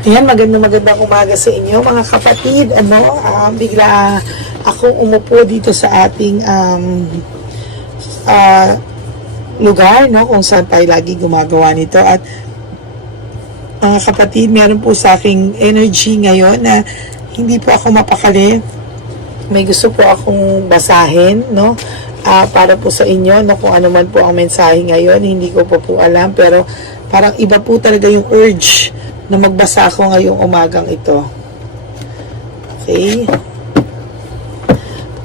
Ayan, magandang umaga sa inyo mga kapatid. Bigla akong umupo dito sa ating lugar, no, kung saan tayo lagi gumagawa nito. At mga kapatid, meron po sa aking energy ngayon na hindi po ako mapakali. May gusto po akong basahin, no, para po sa inyo, no, kung ano man po ang mensahe ngayon. Hindi ko po alam, pero parang iba po talaga yung urge na magbasa ako ngayong umagang ito. Okay?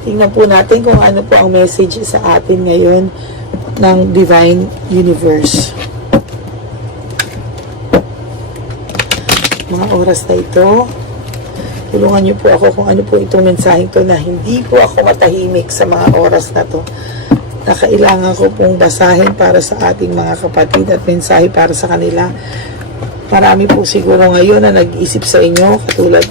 Tingnan po natin kung ano po ang message sa atin ngayon ng Divine Universe. Mga oras na ito, tulungan niyo po ako kung ano po itong mensaheng to na hindi po ako matahimik sa mga oras na to. Na kailangan ko pong basahin para sa ating mga kapatid at mensahe para sa kanila. Marami po siguro ngayon na nag-isip sa inyo katulad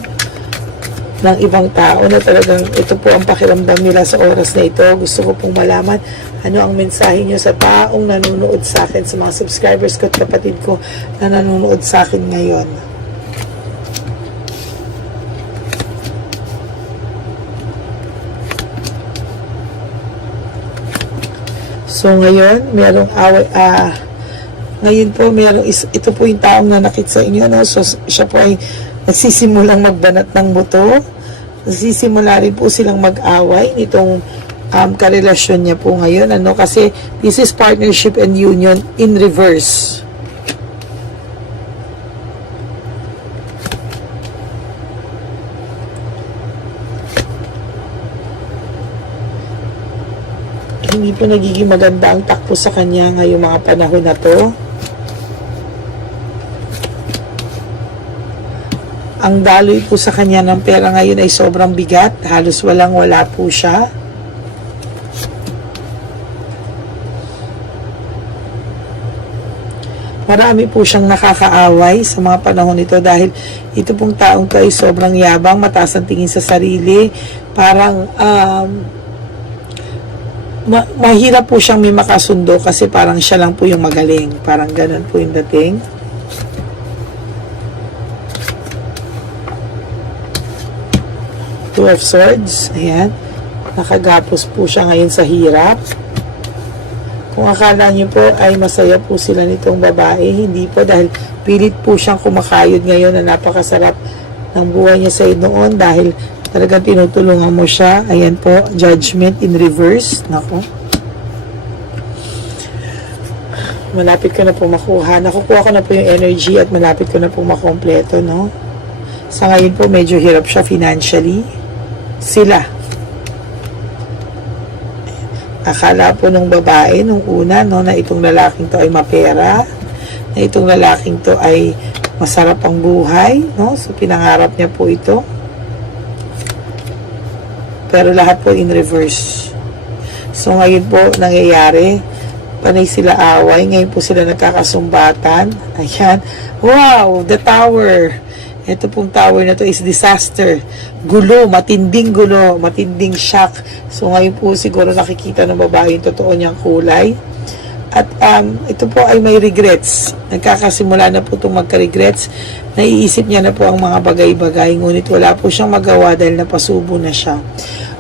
ng ibang tao na talagang ito po ang pakiramdam nila sa oras na ito. Gusto ko pong malaman ano ang mensahe nyo sa taong nanonood sa akin, sa mga subscribers ko at kapatid ko na nanonood sa akin ngayon. So ngayon, merong ngayon po, ito po yung taong nanakit sa inyo, no? So, siya po ay nagsisimulang magbanat ng buto. Nagsisimula rin po silang mag-away nitong karelasyon niya po ngayon, ano? Kasi this is partnership and union in reverse. Hindi po nagiging maganda ang takbo sa kanya ngayong mga panahon na to. Ang daloy po sa kanya ng pera ngayon ay sobrang bigat. Halos walang-wala po siya. Marami po siyang nakakaaway sa mga panahon nito dahil ito pong taong to ay sobrang yabang, mataas ang tingin sa sarili. Parang mahirap po siyang may makasundo kasi parang siya lang po yung magaling. Parang ganun po yung dating. Two of Swords. Ayan. Nakagapos po siya ngayon sa hirap. Kung akala niyo po ay masaya po sila nitong babae, hindi po, dahil pilit po siyang kumakayod ngayon na napakasarap ng buhay niya sa noon dahil talagang tinutulungan mo siya. Ayan po, Judgment in reverse. Nako. Malapit ko na po makuha. Nakukuha ko na po yung energy at malapit ko na po makompleto, no? Sa ngayon po, medyo hirap siya financially. Sila. Akala po nung babae, nung una, no, na itong lalaking to ay mapera, na itong lalaking to ay masarap ang buhay, no? So, pinangarap niya po ito. Pero lahat po in reverse. So ngayon po nangyayari, panay sila away, ngayon po sila nagkakasumbatan. Ayan. Wow, the tower. Ito pong tower na to is disaster. Gulo, matinding shock. So ngayon po siguro nakikita ng babae yung totoo niyang kulay. At ito po ay may regrets. Nagkakasimula na po itong magka-regrets. Naiisip niya na po ang mga bagay-bagay. Ngunit wala po siyang magawa dahil napasubo na siya.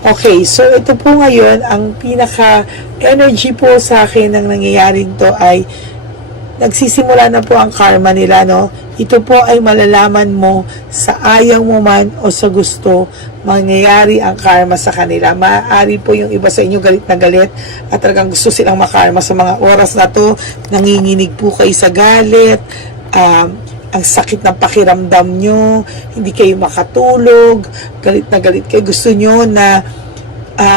Okay, so ito po ngayon, ang pinaka-energy po sa akin ng nangyayaring to ay nagsisimula na po ang karma nila, no? Ito po ay malalaman mo sa ayaw mo man o sa gusto, mangyayari ang karma sa kanila. Maaari po yung iba sa inyo galit na galit at talagang gusto silang makarma sa mga oras na to. Nanginginig po kayo sa galit, ang sakit ng pakiramdam nyo, hindi kayo makatulog, galit na galit kayo. Gusto nyo na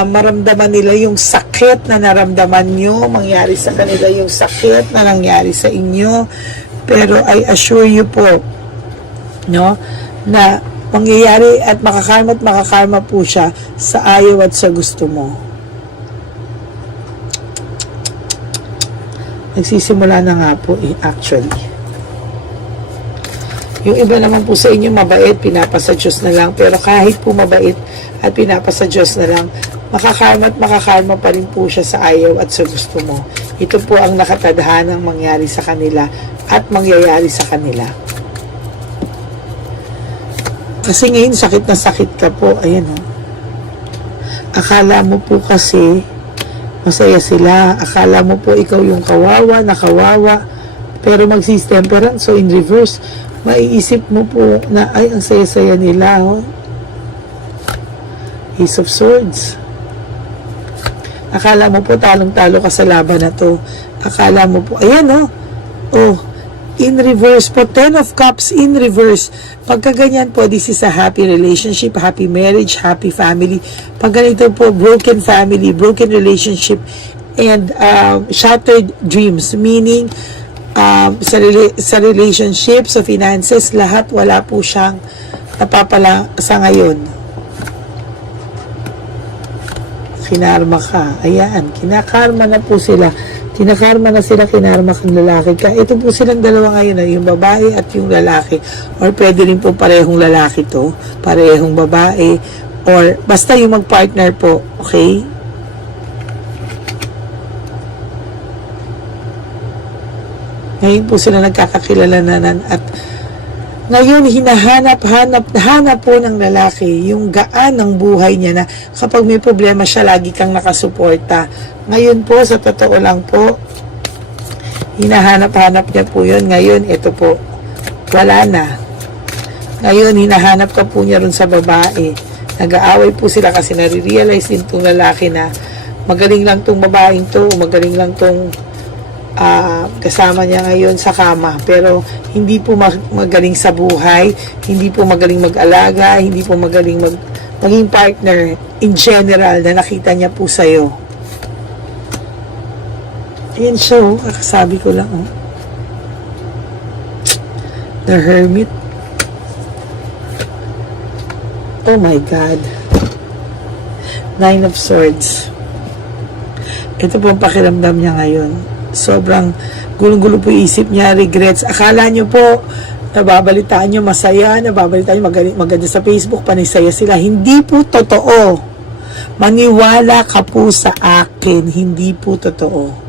maramdaman nila yung sakit na naramdaman nyo, mangyari sa kanila yung sakit na nangyari sa inyo. Pero I assure you po, no, na mangyayari at makakarma po siya sa ayaw at sa gusto mo. Nagsisimula na nga po actually. Yung iba naman po sa inyo mabait, pinapasa Diyos na lang. Pero kahit po mabait at pinapasa Diyos na lang, makakarma pa rin po siya sa ayaw at sa gusto mo. Ito po ang nakatadhanang mangyari sa kanila at mangyayari sa kanila. Kasi ngayon, sakit na sakit ka po. Ayan, oh. Akala mo po kasi, masaya sila. Akala mo po ikaw yung kawawa, nakawawa. Pero mag-temperance, so in reverse, maiisip mo po na, ay, ang saya-saya nila, oh. Ace of Swords. Akala mo po talong-talo ka sa laban na to. Akala mo po, ayan, oh. Oh, in reverse po, 10 of Cups in reverse. Pagka ganyan po, this is a happy relationship, happy marriage, happy family. Pag ganito po, broken family, broken relationship, and shattered dreams, meaning sa relationship, sa finances, lahat wala po siyang napapala sa ngayon. Kinarma ka. Ayan, kinakarma na po sila. Kinakarma na sila, kinarma kang lalaki ka. Ito po silang dalawa ngayon, yung babae at yung lalaki. Or pwede rin po parehong lalaki to, parehong babae, or basta yung mag-partner po, okay? Ngayon po sila nagkakakilalanan at ngayon hinahanap po ng lalaki yung gaan ng buhay niya na kapag may problema siya, lagi kang nakasuporta. Ngayon po, sa totoo lang po, hinahanap niya po yun. Ngayon, ito po, wala na. Ngayon, hinahanap ka po niya rin sa babae. Nag-aaway po sila kasi nare-realize din itong lalaki na magaling lang itong babaeng to, magaling lang itong kasama niya ngayon sa kama, pero hindi po magaling sa buhay, hindi po magaling mag-alaga, hindi po magaling maging partner in general na nakita niya po sa'yo. Ayan siya, oh. Kakasabi ko lang, oh. The Hermit. Oh my God. 9 of Swords. Ito po ang pakiramdam niya ngayon. Sobrang gulong-gulo po isip niya, regrets. Akala niyo po, nababalitaan niyo masaya, nababalitaan niyo maganda sa Facebook, panisaya sila. Hindi po totoo. Maniwala ka po sa akin, hindi po totoo.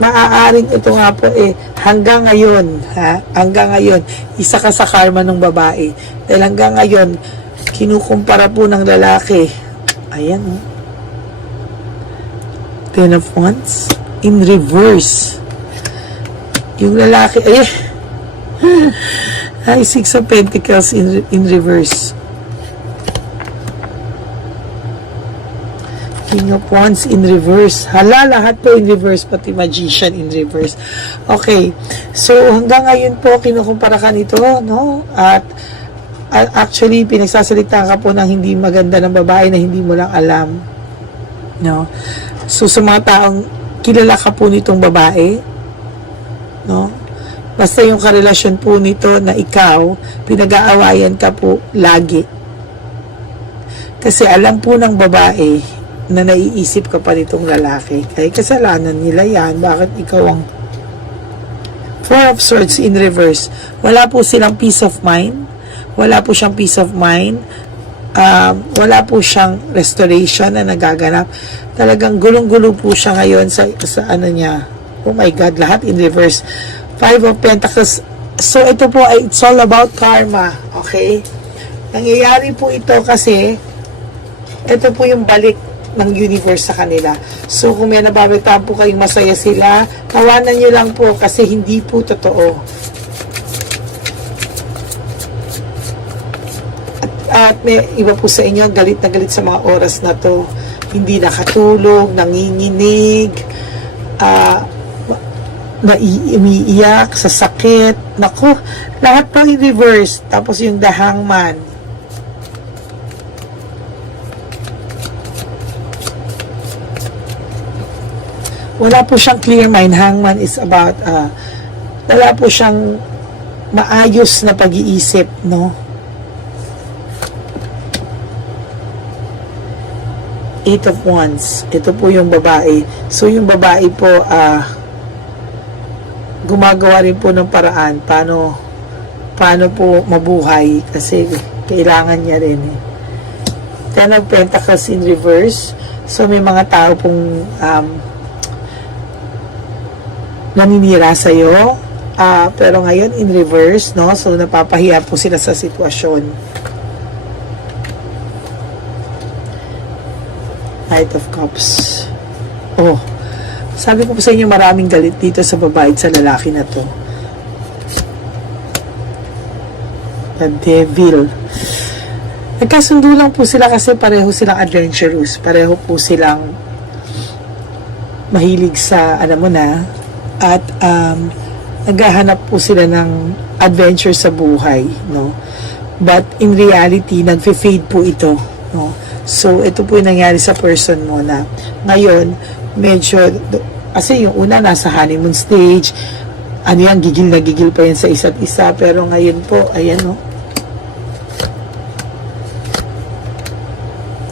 Maaaring ito nga po hanggang ngayon, hanggang ngayon, isa ka sa karma ng babae. Dahil hanggang ngayon, kinukumpara po ng lalaki. Ayan, oh. 10 of Wands in reverse. Yung lalaki, ay 6 of Pentacles in reverse. King of Wands in reverse. Hala, lahat po in reverse, pati Magician in reverse. Okay, so hanggang ngayon po, kinukumpara ka nito, no? At actually, pinagsasalita ka po ng hindi maganda ng babae na hindi mo lang alam. No? So, sa mga taong kilala ka po nitong babae, no? Basta yung karelasyon po nito na ikaw, pinag-aawayan ka po lagi. Kasi alam po ng babae na naiisip ka pa nitong lalaki. Kaya kasalanan nila yan. Bakit ikaw ang 4 of Swords in reverse? Wala po silang peace of mind. Wala po siyang peace of mind. Wala po siyang restoration na nagaganap. Talagang gulong-gulo po siya ngayon sa ano niya. Oh my God, lahat in reverse. 5 of Pentacles. So, ito po, it's all about karma. Okay? Nangyayari po ito kasi ito po yung balik ng universe sa kanila. So, kung may nababalitaan po kayong masaya sila, tawanan nyo lang po kasi hindi po totoo. At may iba po sa inyo, galit na galit sa mga oras na to. Hindi nakatulog, nanginginig, umiiyak, sa sakit. Naku, lahat po i-reverse. Tapos yung The Hangman. Wala po siyang clear mind. Hangman is about, wala po siyang maayos na pag-iisip, no? 8 of Wands. Ito po yung babae. So, yung babae po, gumagawa rin po ng paraan paano po mabuhay kasi kailangan niya rin. 10 of Pentacles in reverse. So, may mga tao pong naninira sa'yo. Pero ngayon, in reverse, no? So, napapahiya po sila sa sitwasyon. Knight of Cups. Oh, sabi ko po sa inyo, maraming galit dito sa babae at sa lalaki na to. The Devil. Nagkasundo lang po sila kasi pareho silang adventurous. Pareho po silang mahilig sa, alam mo na, at naghahanap po sila ng adventure sa buhay, no? But in reality, nagfe-fade po ito, no? So, ito po yung nangyari sa person mo na ngayon, medyo, kasi yung una nasa honeymoon stage, ano yan, gigil na gigil pa yan sa isa't isa, pero ngayon po, ayan, no?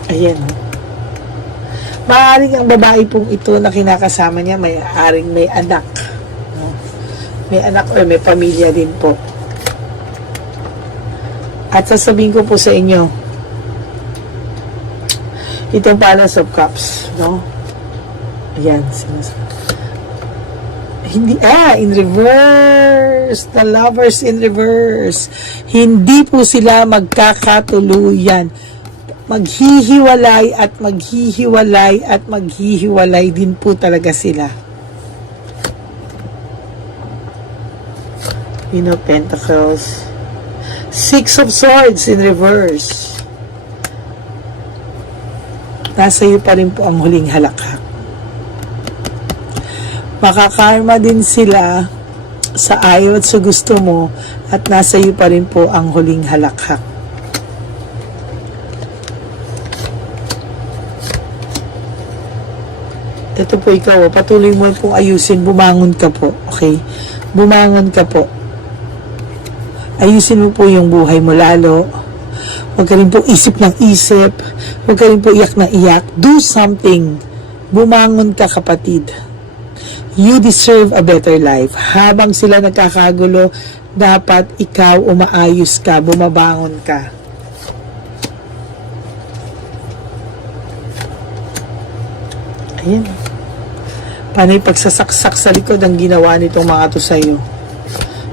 Ayan, no? Maaaring ang babae pong ito na kinakasama niya, maaaring may anak, no? May anak or may pamilya din po. At sasabihin ko po sa inyo, itong Palace of Cups, no? Ayan, hindi, in reverse, the lovers in reverse. Hindi po sila magkakatuluyan. Maghihiwalay at maghihiwalay at maghihiwalay din po talaga sila. Queen of Pentacles. Six of Swords in reverse. Nasa iyo pa rin po ang huling halakhak. Makakarma din sila sa ayaw at sa gusto mo at nasa iyo pa rin po ang huling halakhak. Ito po ikaw, patuloy mo pong ayusin, bumangon ka po, okay? Bumangon ka po. Ayusin mo po yung buhay mo lalo. Huwag ka rin po isip ng isip. Huwag ka rin po iyak na iyak. Do something. Bumangon ka, kapatid. You deserve a better life. Habang sila nagkakagulo, dapat ikaw umaayos ka, bumabangon ka. Ayan. Panay pagsasaksak sa likod ang ginawa nitong mga to sa'yo.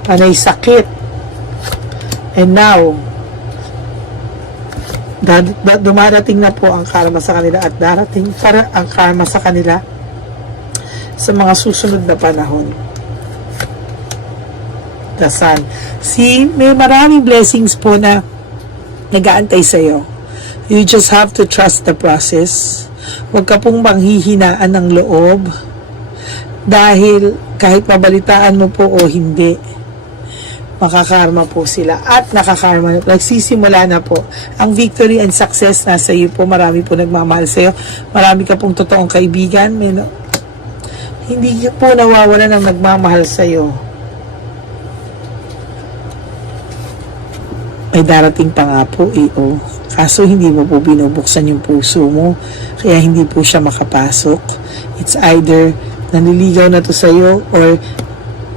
Panay sakit. And now, dumarating na po ang karma sa kanila at darating para ang karma sa kanila sa mga susunod na panahon. The Sun. See, may maraming blessings po na nag-aantay sa'yo. You just have to trust the process. Huwag ka pong manghihinaan ng loob dahil kahit mabalitaan mo po o hindi, makakarma po sila at nakakarma. Nagsisimula na po. Ang victory and success nasa iyo po. Marami po nagmamahal sa iyo. Marami ka pong totoong kaibigan. Hindi po nawawala ng nagmamahal sa iyo. Ay darating pa nga po kaso hindi mo po binubuksan yung puso mo. Kaya hindi po siya makapasok. It's either nanliligaw na to sa iyo or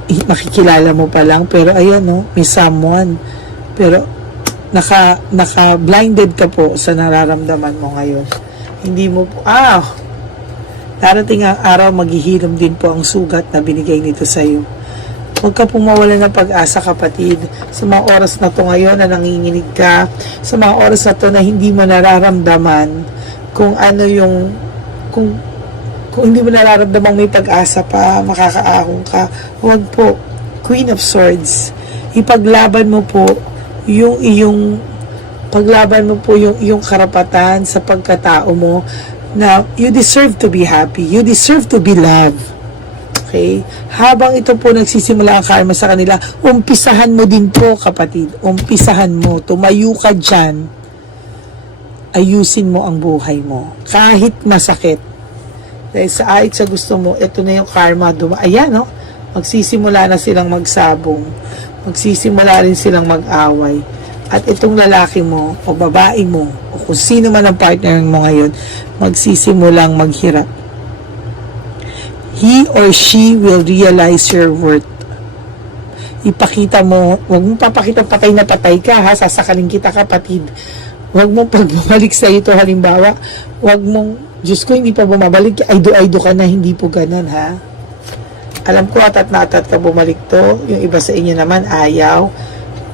makikilala mo pa lang, pero ayan, no, may someone, pero naka-blinded ka po sa nararamdaman mo ngayon. Hindi mo po, darating ang araw, maghihilom din po ang sugat na binigay nito sa iyo. Huwag ka pong mawala ng pag-asa, kapatid. Sa mga oras na to ngayon na nanginginig ka, sa mga oras na to na hindi mo nararamdaman kung ano yung, kung hindi mo nararamdamang may pag-asa pa, makakaahon ka, huwag po. Queen of Swords, ipaglaban mo po yung iyong karapatan sa pagkatao mo na you deserve to be happy, you deserve to be loved. Okay? Habang ito po nagsisimula ang karma sa kanila, umpisahan mo din po, kapatid. Umpisahan mo. Tumayo ka dyan. Ayusin mo ang buhay mo. Kahit masakit. Dahil sa ayit sa gusto mo, ito na yung karma. Ayan, no? Magsisimula na silang magsabong. Magsisimula rin silang mag-away. At itong lalaki mo, o babae mo, o kung sino man ang partner mo ngayon, magsisimulang maghirap. He or she will realize your worth. Ipakita mo, huwag mong papakita patay na patay ka, ha? Sasakalin kita, kapatid. Huwag mong pag bumalik sa ito, halimbawa, huwag mong, Diyos ko, hindi pa bumabalik, aydo-aydo ka na, hindi po ganun, ha? Alam ko atat na atat ka bumalik to. Yung iba sa inyo naman ayaw.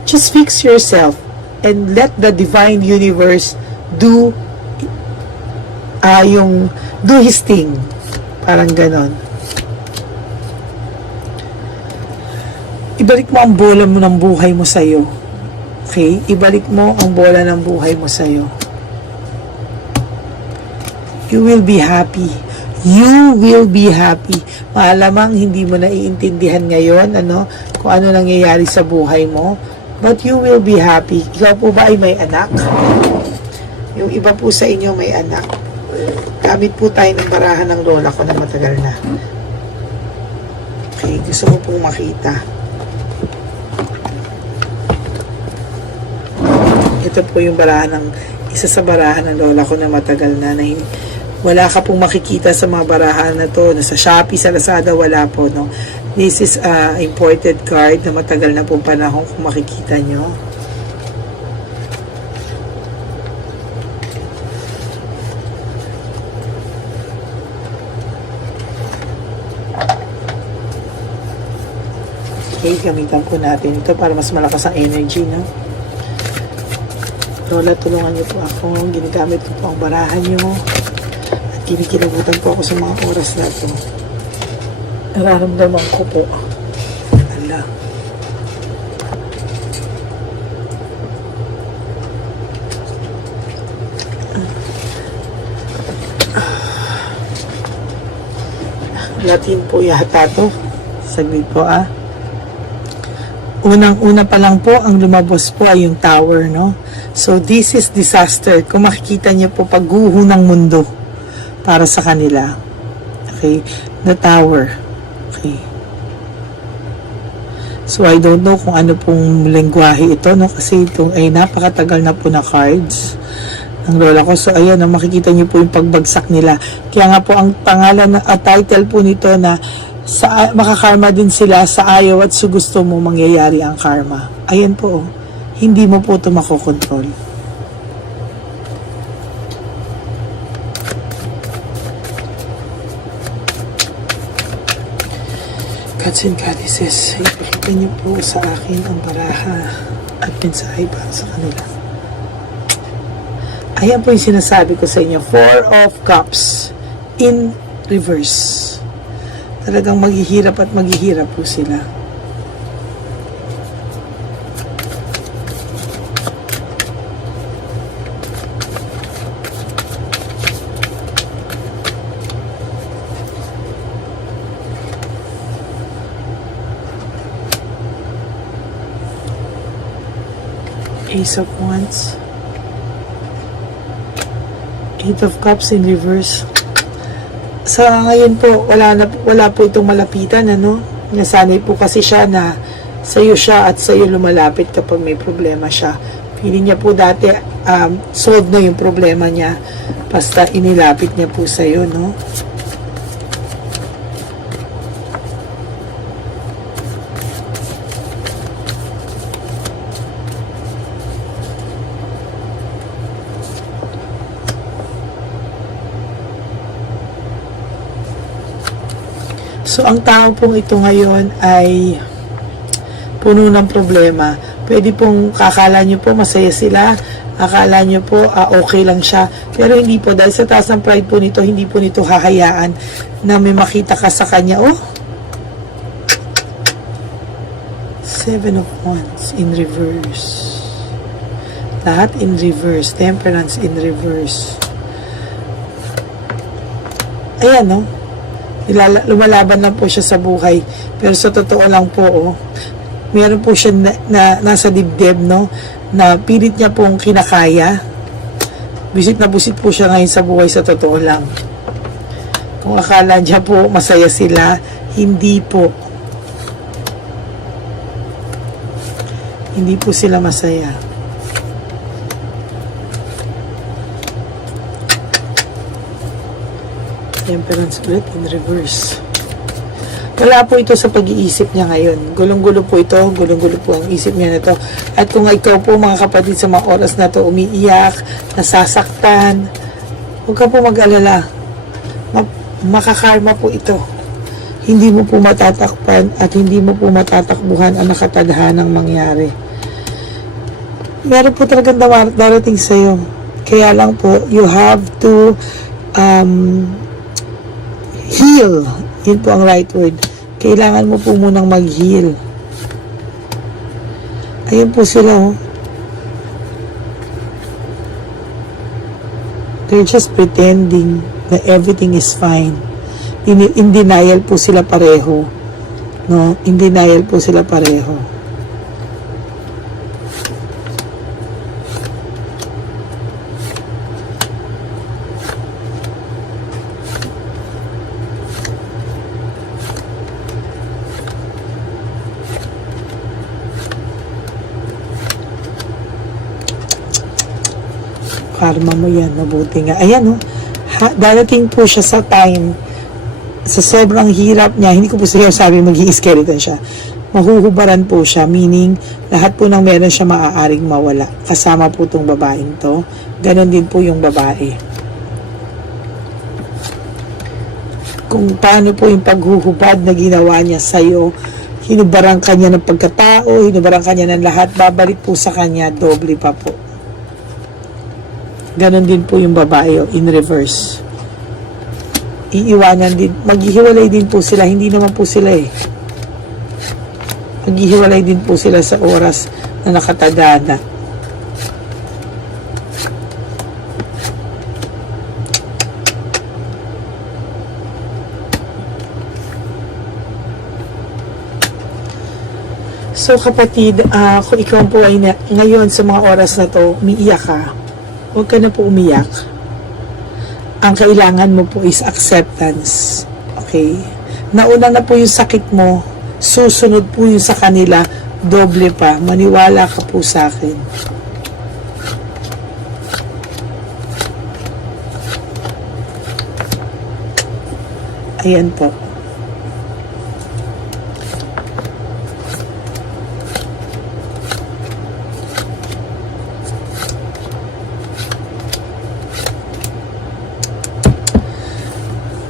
Just fix yourself and let the divine universe do his thing. Parang ganon. Ibalik mo ang bola mo ng buhay mo sa'yo. Okay? Ibalik mo ang bola ng buhay mo sa'yo. You will be happy. You will be happy. Malamang hindi mo naiintindihan ngayon kung ano nangyayari sa buhay mo. But you will be happy. Ikaw po ba ay may anak? Yung iba po sa inyo may anak. Gamit po tayo ng barahan ng lola ko na matagal na. Okay, gusto mo pong makita. Ito po yung isa sa barahan ng lola ko na matagal na wala ka pong makikita sa mga barahan na to. Sa Shopee, sa Lazada, wala po, no? This is a imported card na matagal na pong panahon kung makikita nyo. Okay, gamitan po natin ito para mas malakas ang energy, no? Lola, tulungan niyo po ako. Ginagamit ko po ang barahan niyo. Kinikilabutan po ako sa mga oras na ito. Nararamdaman ko po. Ala. Latin po yata to. Saglit po Unang-una pa lang po, ang lumabas po ay yung tower, no? So, this is disaster. Kung makikita niyo po, pagguho ng mundo para sa kanila. Okay? The tower. Okay. So, I don't know kung ano pong lengguwahe ito, no? Kasi ito ay napakatagal na po na cards ng lola ko. So, ayan, makikita niyo po yung pagbagsak nila. Kaya nga po, ang pangalan, title po nito na makakarma din sila sa ayaw at sa gusto mo mangyayari ang karma. Ayan po, hindi mo po ito makokontrol. Gods and Goddesses, ipakita niyo po sa akin ang baraha at mensahe para sa kanila. Ayan po yung sinasabi ko sa inyo, 4 of Cups in reverse. Talagang maghihirap at maghihirap po sila. Ace of Wands. 8 of Cups in reverse. Sa ngayon po, wala po itong malapitan, Nasanay po kasi siya na sa'yo siya at sa'yo lumalapit kapag may problema siya. Feeling niya po dati, solve na yung problema niya. Basta inilapit niya po sa'yo, no? So, ang tao pong ito ngayon ay puno ng problema. Pwede pong kakala nyo po masaya sila, akala nyo po okay lang siya. Pero hindi po, dahil sa taas ng pride po nito, hindi po nito hahayaan na may makita ka sa kanya. 7 of Wands in reverse. Lahat in reverse. Temperance in reverse. Ayan, no? Lumalaban lang po siya sa buhay. Pero sa totoo lang po, meron po siya na nasa dibdib, no? Na pilit niya pong kinakaya. Bisit na busit po siya ngayon sa buhay, sa totoo lang. Kung akala niya po masaya sila, hindi po. Hindi po sila masaya. Temperance ulit in reverse. Wala po ito sa pag-iisip niya ngayon. Gulong-gulo po ito. Gulong-gulo po ang isip niya na ito. At kung ikaw po, mga kapatid, sa mga oras na ito, umiiyak, nasasaktan, huwag ka po mag-alala. Makakarma po ito. hindi mo po matatakpan at hindi mo po matatakbuhan ang nakatadhanang mangyari. Meron po talagang darating sa'yo. Kaya lang po, you have to heal. Yun po ang right word. Kailangan mo po munang mag-heal. Ayun po sila, oh. They're just pretending na everything is fine. In denial po sila pareho. No? In denial po sila pareho. Karma mo yan, mabuti nga. Ayan, oh. Darating po siya sa time, sa sobrang hirap niya, hindi ko po siya sabi mag-i-skeleton siya. Mahuhubaran po siya, meaning, lahat po ng meron siya maaaring mawala. Kasama po itong babaeng to. Ganon din po yung babae. Kung paano po yung paghuhubad na ginawa niya sa'yo, hinubarang kanya ng pagkatao, hinubarang kanya ng lahat, babalik po sa kanya, doble pa po. Ganon din po yung babae, in reverse. Iiwanan din, maghihiwalay din po sila, hindi naman po sila maghihiwalay din po sila sa oras na nakatadhana. So kapatid, kung ikaw po ay ngayon sa mga oras na to, umiiyak ka, huwag ka na po umiyak. Ang kailangan mo po is acceptance. Okay? Nauna na po yung sakit mo, susunod po yung sa kanila, doble pa. Maniwala ka po sa akin. Ayan po.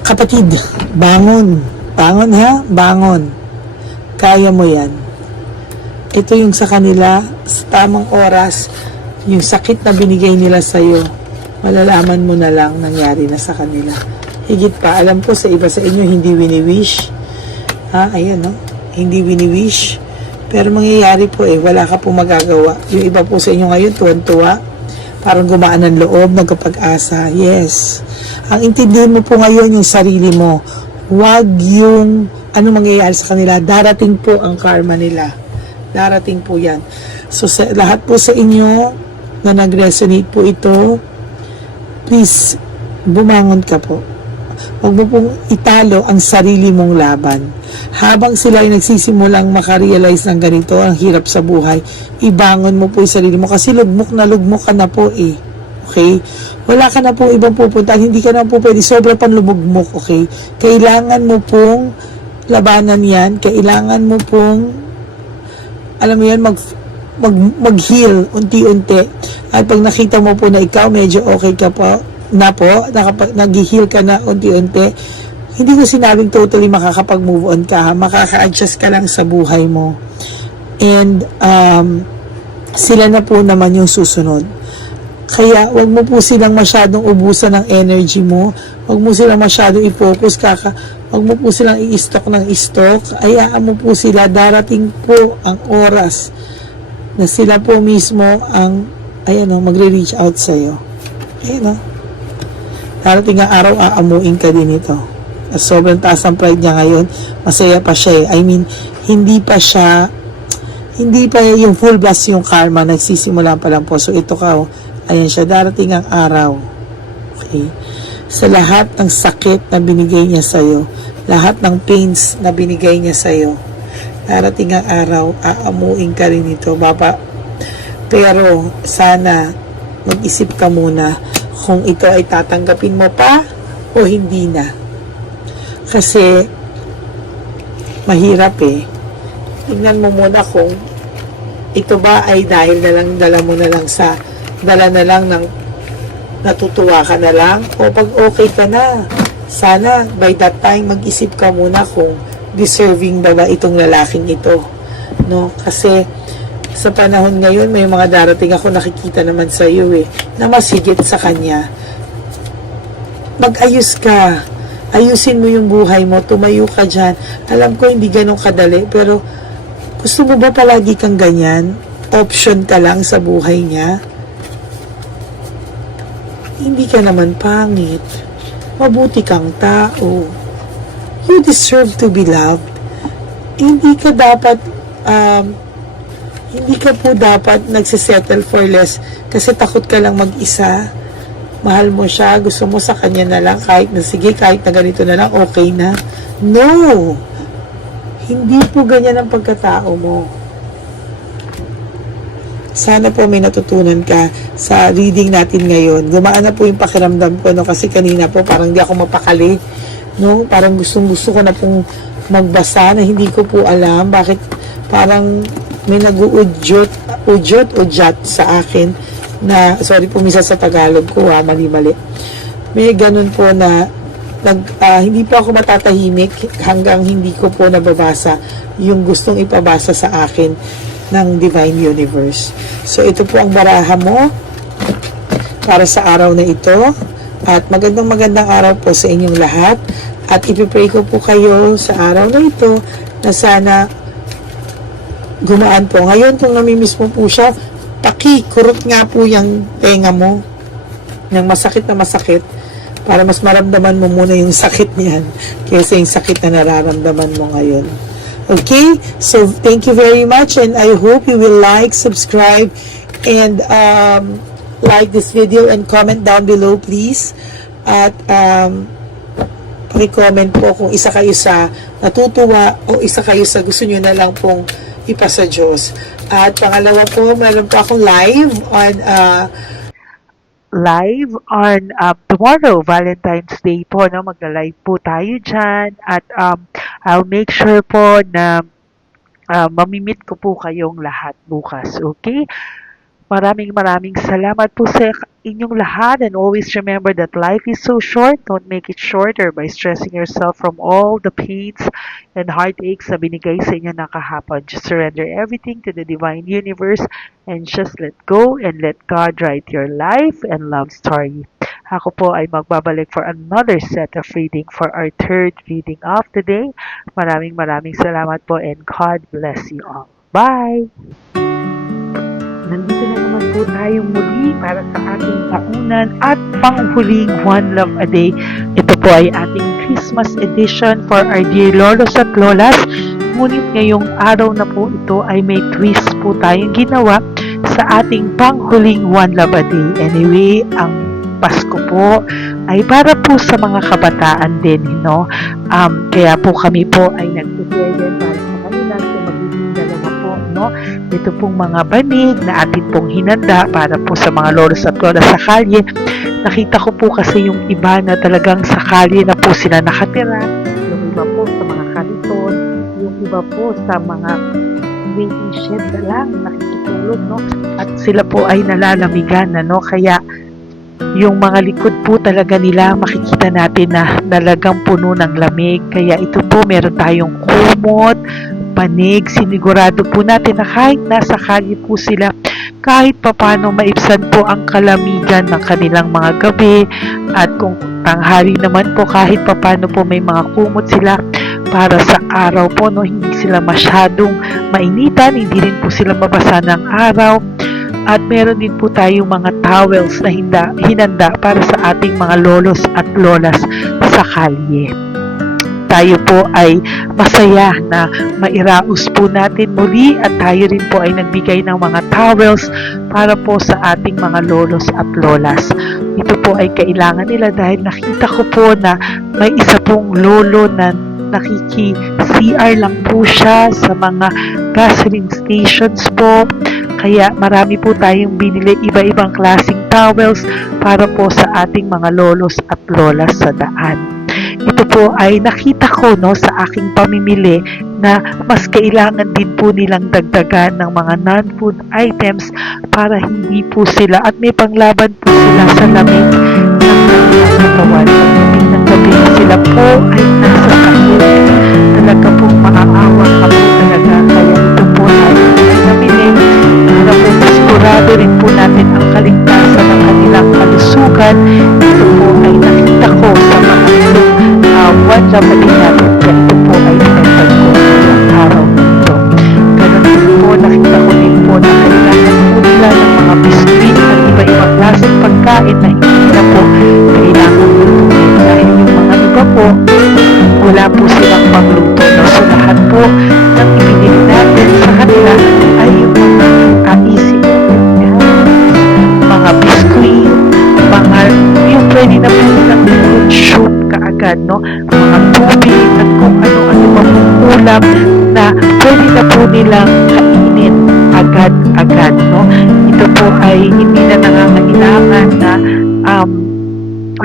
Kapatid, bangon. Bangon ha? Bangon. Kaya mo yan. Ito yung sa kanila, sa tamang oras, yung sakit na binigay nila sa'yo, malalaman mo na lang nangyari na sa kanila. Higit pa, alam ko sa iba sa inyo, hindi wini-wish. Ayan, no? Hindi wini-wish. Pero mangyayari po wala ka po magagawa. Yung iba po sa inyo ngayon, tuwan-tuwa. Parang gumaan ng loob, nagkapag-asa. Yes. Ang intindihin mo po ngayon yung sarili mo. Huwag yung ano mangyayari sa kanila. Darating po ang karma nila. Darating po yan. So, sa lahat po sa inyo na nag-resonate po ito, please, bumangon ka po. Huwag mo pong italo ang sarili mong laban. Habang sila ay nagsisimulang makarealize ng ganito, ang hirap sa buhay, ibangon mo po yung sarili mo. Kasi lugmok ka na po Okay? Wala ka na pong ibang pupuntahan. Hindi ka na po pwede. Sobra pang lumugmok. Okay? Kailangan mo pong labanan yan. Kailangan mo pong alam mo yan, mag-heal unti-unti. At pag nakita mo po na ikaw medyo okay ka po, nag-heal ka na unti-unti, hindi ko sinabing totally makakapag-move on ka. Makaka-adjust ka lang sa buhay mo. And sila na po naman yung susunod. Kaya wag mo po silang masyadong ubusan ng energy mo. Wag mo silang masyadong i-focus. Wag mo po silang i-stock ng i-stock. Hayaan mo po sila. Darating po ang oras na sila po mismo ang magre-reach out sa'yo. Ayan o. Darating ang araw, aamuin ka din ito. Sobrang taas ang pride niya ngayon. Masaya pa siya I mean, hindi pa yung full blast yung karma. Nagsisimula pa lang po. So ito ka ayan siya, darating ang araw. Okay? Sa lahat ng sakit na binigay niya sa'yo, lahat ng pains na binigay niya sa'yo, darating ang araw, aamuin ka rin ito, baba. Pero, sana, mag-isip ka muna kung ito ay tatanggapin mo pa o hindi na. Kasi, mahirap Tingnan mo muna kung ito ba ay dahil na lang, dala na lang ng natutuwa ka na lang o pag okay ka na, Sana by that time mag-isip ka muna kung deserving ba itong lalaking ito, no? Kasi sa panahon ngayon may mga darating ako nakikita naman sa iyo na mas higit sa kanya. Mag-ayos ka, ayusin mo yung buhay mo, tumayo ka dyan. Alam ko hindi ganun kadali, pero gusto mo ba palagi kang ganyan? Option ka lang sa buhay niya? Hindi ka naman pangit. Mabuti kang tao. You deserve to be loved. Hindi ka po dapat nagsisettle for less kasi takot ka lang mag-isa. Mahal mo siya, gusto mo sa kanya na lang, kahit na ganito na lang, okay na. No! Hindi po ganyan ang pagkatao mo. Sana po may natutunan ka sa reading natin ngayon. Gumaan na po yung pakiramdam ko, no? Kasi kanina po parang di ako mapakali. No? Parang gusto ko na pong magbasa na hindi ko po alam bakit parang may nag-uudyot sa akin na, sorry po misa sa Tagalog ko mali-mali. May ganun po na hindi po ako matatahimik hanggang hindi ko po nababasa yung gustong ipabasa sa akin ng Divine Universe. So ito po ang baraha mo para sa araw na ito, at magandang araw po sa inyong lahat, at ipipray ko po kayo sa araw na ito na sana gumaan po. Ngayon kung namimiss mo po siya, pakikurot nga po yung tenga mo ng masakit na masakit para mas maramdaman mo muna yung sakit niyan kaysa yung sakit na nararamdaman mo ngayon. Okay, so thank you very much, and I hope you will like, subscribe, and like this video and comment down below please. At i-comment po kung isa kayo sa natutuwa o isa kayo sa gusto nyo na lang pong ipasa Diyos. At pangalawa po, meron po akong live on tomorrow, Valentine's Day po, no? Magla-live po tayo dyan, at I'll make sure po na mamimit ko po kayong lahat bukas, okay? Maraming salamat po sa inyong lahat, and always remember that life is so short. Don't make it shorter by stressing yourself from all the pains and heartaches na binigay sa inyo na kahapon. Just surrender everything to the Divine Universe and just let go and let God write your life and love story. Ako po ay magbabalik for another set of reading for our third reading of the day. Maraming salamat po, and God bless you all. Bye! Nandito na naman po tayong muli para sa ating taunan at panghuling One Love a Day. Ito po ay ating Christmas edition for our dear Lolos at Lolas. Ngunit ngayong araw na po ito ay may twist po tayong ginawa sa ating panghuling One Love a Day. Anyway, ang Pasko po ay para po sa mga kabataan din, no? Kaya po kami po ay nag-prepare din para sa kanila, so magiging dalawa po, no? Ito pong mga banig na atin pong hinanda para po sa mga lolos at lola sa kalye. Nakita ko po kasi yung iba na talagang sa kalye na po sila nakatira, yung iba po sa mga kariton, yung iba po sa mga waiting shed na lang nakikitulog, no? At sila po ay nalalamigan, no? Kaya yung mga likod po talaga nila makikita natin na talagang puno ng lamig. Kaya ito po, meron tayong kumot, panig. Sinigurado po natin na kahit nasa kalye po sila, kahit papano maibsan po ang kalamigan ng kanilang mga gabi. At kung tanghali naman po, kahit papano po may mga kumot sila para sa araw po, no? Hindi sila masyadong mainitan, hindi rin po sila mabasa ng araw. At meron din po tayong mga towels na hinanda para sa ating mga lolos at lolas sa kalye. Tayo po ay masaya na mairaos po natin muli, at tayo rin po ay nagbigay ng mga towels para po sa ating mga lolos at lolas. Ito po ay kailangan nila dahil nakita ko po na may isa pong lolo na nakiki-CR lang po siya sa mga gasoline stations po. Kaya marami po tayong binili iba-ibang klaseng towels para po sa ating mga lolos at lolas sa daan. Ito po ay nakita ko, no, sa aking pamimili na mas kailangan din po nilang dagdagan ng mga non-food items para hindi po sila, at may panglaban po sila sa lamig ng kanilang katawan. Pagdating ng gabi sila po ay nasa sakit. Talaga pong maaawa ka po talaga. Kaya ito po natin ay nabili para po sigurado rin po natin ang kaligtasan ng kanilang kalusugan. Ito po ay nakita ko sa mga one job na din natin. Kaya ito po ay pinagpag ko ng araw nito. Ganun din po, nakita ko din po na kailangan po nila ng mga biscuit at iba-ibang klaseng pagkain na hindi na po kailangan lutuin. Dahil yung mga iba po, wala po silang pangluto. No? So lahat po ng ibinili natin sa kanila ay yung mga easy mga biscuit, mga yung pwede na po nilang fruit soup kaagad, no? Mga tubig at kung ano-ano pa pong ulam na pwede na po nilang kainin agad-agad, no? Ito po ay hindi na nangangailangan na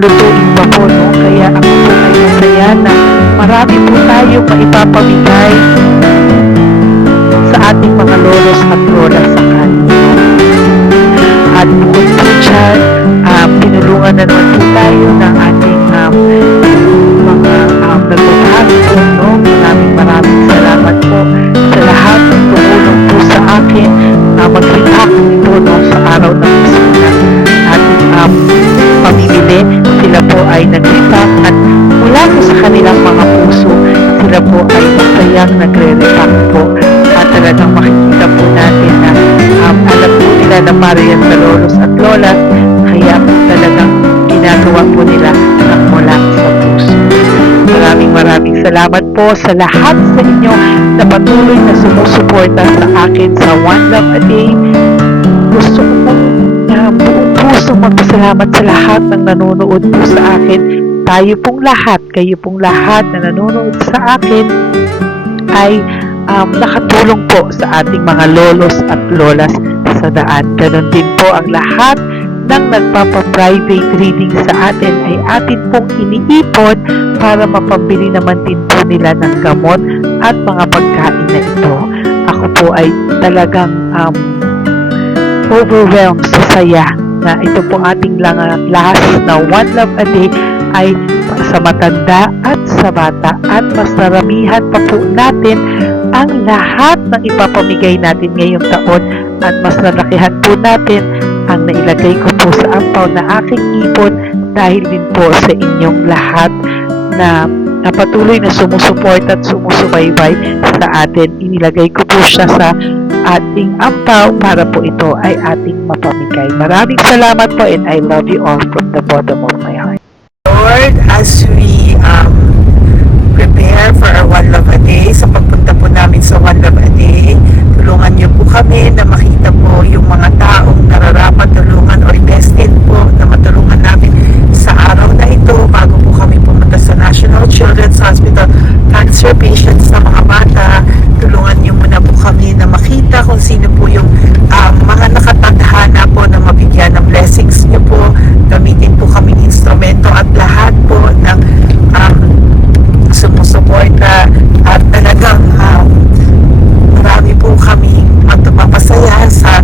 lutuin pa po, no? Kaya ako po ay masaya na marami po tayo maipapamigay sa ating mga lolos at lola sa kanila. At bukod po dyan, tinulungan na naman po tayo ng ating mga nagpapahapon, no? Maraming salamat po sa lahat ng tumulong po sa akin na mag-react ito, no? Sa araw ng bisita ating pamimili. Sila po ay nag-react at mula po sa kanilang mga puso, sila po ay masayang nagre-react po. At talagang makikita po natin na alam po nila na marian sa lolos at lolas, kaya po talagang ginagawa po nila ng mula sa puso. Maraming salamat po sa lahat sa inyo na patuloy na sumusuporta sa akin sa One Love a Day. Gusto ko po buong puso magpasalamat sa lahat ng nanonood po sa akin. Tayo pong lahat, kayo pong lahat na nanonood sa akin ay nakatulong po sa ating mga lolos at lolas sa daan. Ganon din po ang lahat ng nagpapa-private reading sa atin ay atin pong iniipon para mapambili naman din po nila ng gamot at mga pagkain na ito. Ako po ay talagang overwhelmed sa saya na ito po ating last na One Love a Day ay sa matanda at sa bata at mas naramihan pa po natin ang lahat ng ipapamigay natin ngayong taon at mas nalakihan po natin ang nailagay ko po sa ampaw na aking ipon dahil din po sa inyong lahat na patuloy na sumusuport at sumusubaybay sa atin. Inilagay ko po siya sa ating ampaw para po ito ay ating mapamigay. Maraming salamat po and I love you all from the bottom of my heart. Lord, as we prepare for our One Love a Day, sa pagpunta po namin sa One Love a Day, tulungan niyo po kami na makita po yung mga taong nararapat tulungan or destined po na matulungan namin sa araw na ito bago po kami pumunta sa National Children's Hospital, cancer patients na mga bata. Tulungan niyo muna po kami na makita kung sino po yung mga nakatadhana po na mabigyan ng blessings niyo po. Gamitin po kaming instrumento at lahat po ng sumusuporta at talagang marami po kami magpapasaya sa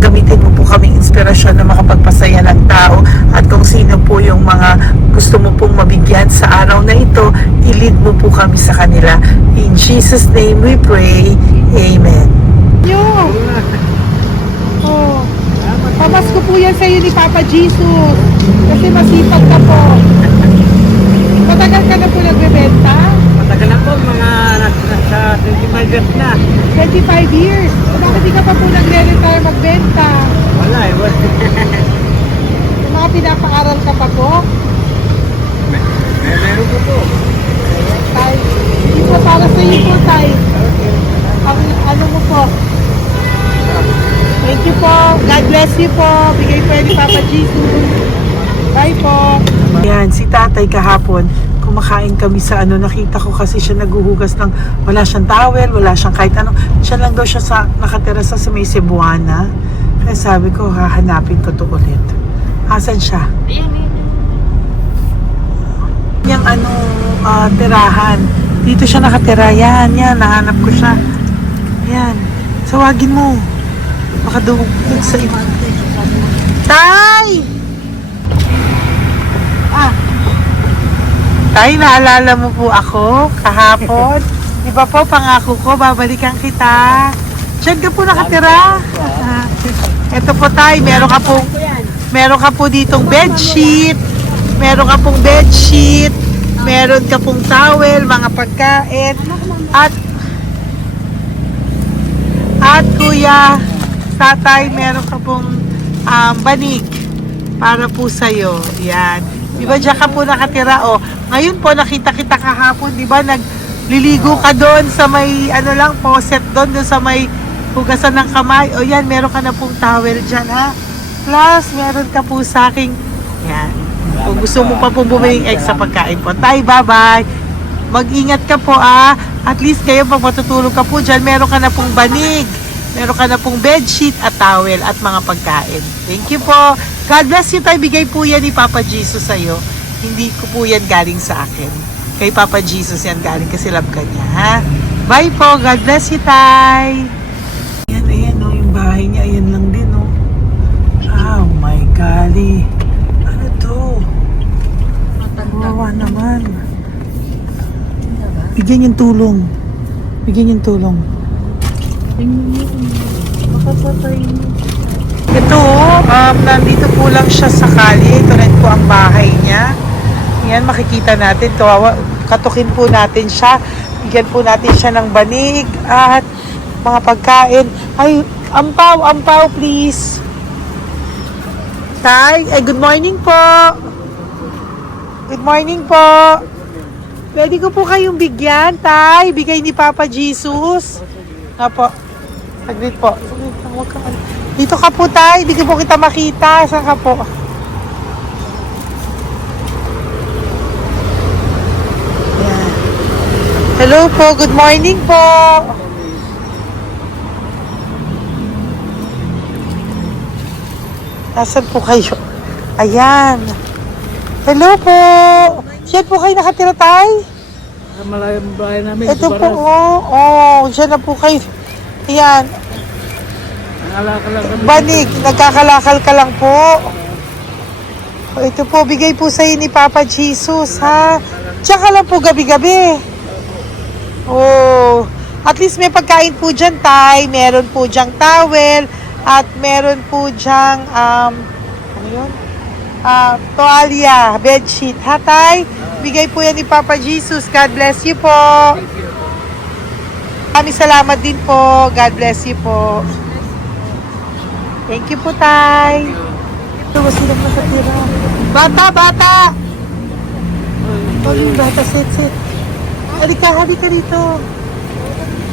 gamitin mo po kaming inspirasyon na makapagpasaya ng tao at kung sino po yung mga gusto mo pong mabigyan sa araw na ito, i-lead mo po kami sa kanila. In Jesus' name we pray. Amen. Oh, pamasko po yan sa'yo ni Papa Jesus kasi masipag ka po. Matagal ka na po nagbebenta? Matagal na po, mga nasa 25 years na. 25 years. Bakit di ka pa po nagre-retire magbenta? Wala eh, Yung mga pinapaaral ka pa po? meron ko po. Tay, hindi po para sa iyo po, Tay. Ang ano mo po? Thank you po. God bless you po. Bigay po yan ni Papa Jesus. Bye po. Yan, si tatay kahapon, kumakain kami sa nakita ko kasi siya naguhugas ng, wala siyang towel, wala siyang kahit ano. Siya lang daw siya nakatira sa may Cebuana. Kaya sabi ko, hahanapin ko to ulit. Asan siya? Yung tirahan. Dito siya nakatira. Yan, nahanap ko siya. Yan. Tawagin mo. Baka doon sa iba. Tay! Tay, naalala mo po ako kahapon? Di ba po, pangako ko, babalikan kita. Diyan ka po nakatira. Ito po tay, meron ka po ditong bedsheet. Meron ka pong bedsheet. Meron ka pong towel, mga pagkain. At kuya, tatay, meron ka pong banig para po sa'yo. Yan. Di ba dyan ka po nakatira? O, ngayon po nakita kita kahapon, di ba? Nagliligo ka doon sa may, faucet doon sa may hugasan ng kamay. O yan, meron ka na pong towel dyan, ha? Plus, meron ka po sa aking, yan. Kung gusto mo pa pong bumili ng extra pagkain po. Tay, bye-bye. Mag-ingat ka po, At least kayo, pag matutulog ka po dyan, meron ka na pong banig. Meron ka na pong bedsheet at towel at mga pagkain. Thank you po. God bless you, tay. Bigay po yan ni Papa Jesus sa'yo. Hindi ko po yan galing sa akin. Kay Papa Jesus yan galing kasi love ka niya, ha? Bye po. God bless you, tay. Ayan, yung bahay niya. Ayan lang din, Oh my golly. Ano to? Kawawa naman. Bigyan yung tulong. Bigyan yung tulong. Ito, nandito po lang siya sa kalye. Ito rin po ang bahay niya. Yan, makikita natin. Katukin po natin siya. Bigyan po natin siya ng banig at mga pagkain. Ay, ampaw, please. Tay, good morning po. Good morning po. Pwede ko po kayong bigyan, tay. Bigay ni Papa Jesus. Apo. Saglit po. Dito ka po, tay. Hindi ko po kita makita. Saan ka po? Yan. Hello po. Good morning po. Nasaan po kayo? Ayan. Hello po. Diyan po kayo nakatira, tay? Malayang bahay namin. Ito po, diyan na po kayo. Ayan. Nangalakal lang kami. Banig, nagkakalakal ka lang po. Ito po, bigay po sa'yo ni Papa Jesus, ha? Diyan ka lang po gabi-gabi. At least may pagkain po dyan, tay. Meron po dyang towel. At meron po dyang, ano yun? Toalya, bedsheet, ha, tay? Bigay po yan ni Papa Jesus. God bless you po. Maraming salamat din po. God bless you po. Thank you po, tay. Ito, silang nakatira. Bata! Yung bata, sit. Halika dito.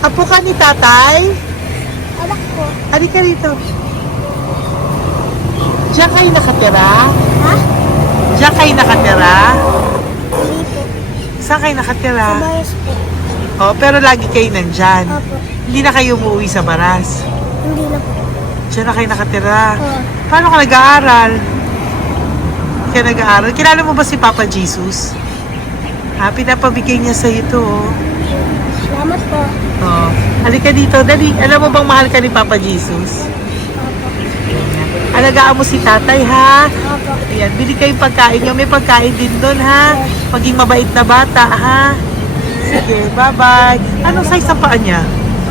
Apo ka ni tatay? Anak ko. Halika rito. Diyan kayo nakatira? Ha? Diyan kayo nakatira? Dito. Saan kayo nakatira? Bayas po. Pero lagi kayo nandyan. Opo. Hindi na kayo umuwi sa Baras. Hindi na po. Diyan na kayo nakatira. Oo. Paano ka nag-aaral? Kaya nag-aaral. Kilala mo ba si Papa Jesus? Pinapabigay niya sa'yo ito, Salamat po. Halika dito. Dali. Alam mo bang mahal ka ni Papa Jesus? Alagaan mo si tatay, ha? Opo. Ayan, bili kayong pagkain nyo. May pagkain din doon, ha? Maging mabait na bata, ha? Sige, bye-bye. Anong size ang paa niya?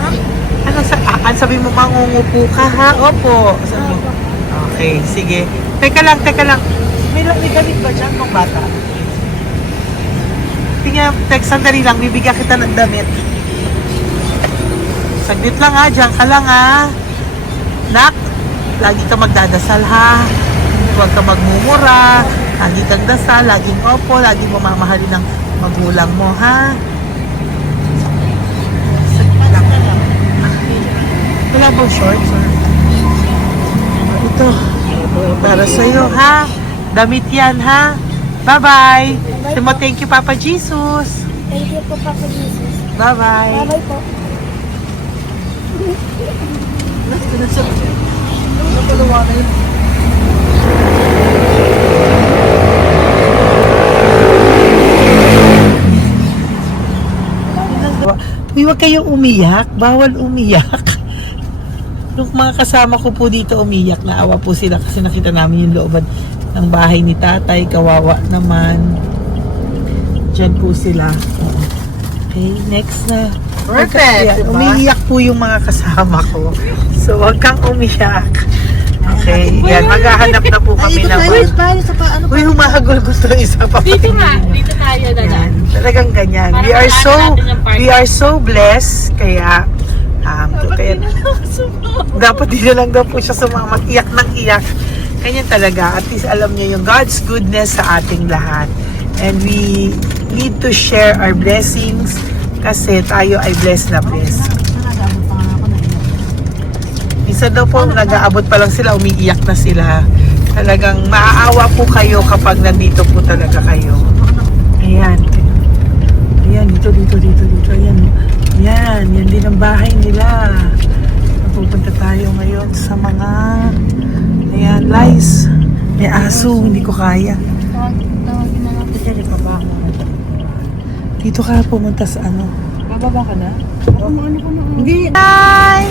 Ha? Sabi mo, mangungupo ka, ha? Opo. Sabi mo. Okay, sige. Teka lang. May gamit ba dyan pang bata? Tingnan, sandali lang. Bibigyan kita ng damit. Saglit lang, ha? Diyan ka lang, ha? Nak, lagi ka magdadasal, ha? Huwag ka magmumura. Lagi kang dasal, laging opo, laging mamamahalin ng magulang mo, ha? Saglit lang. Wala bang shorts, or? Ito. Para sa'yo, ha? Damit yan, ha? Bye-bye. Thank you, Papa Jesus. Thank you po, Papa Jesus. Bye-bye. Bye-bye po. Huwag kayong umiyak. Bawal umiyak. Nung mga kasama ko po dito umiyak, naawa po sila kasi nakita namin yung looban ng bahay ni tatay. Kawawa naman. Diyan po sila. Okay, next na. Perfect, Yan, diba? umiiyak po yung mga kasama ko. So, wag kang umiyak. Okay, yan. Maghahanap na po kami ng... Uy, humahagol gusto isa pa. Dito tayo na Yan. Talagang ganyan. We are so blessed. Kaya, dapat dito lang daw po siya sumama. Iyak ng iyak. Ganyan talaga. At least alam niyo yung God's goodness sa ating lahat. And we need to share our blessings kasi tayo ay blessed na blessed. Minsan daw po, nag-aabot pa lang sila, umiiyak na sila. Talagang maaawa po kayo kapag nandito po talaga kayo. Ayan. Ayan, dito. Ayan. Yan din ang bahay nila. Pupunta tayo ngayon sa mga... Ayan, lice. May aso, hindi ko kaya. Dito ka pumunta sa ano? Bababa ka na? Hindi. Hi!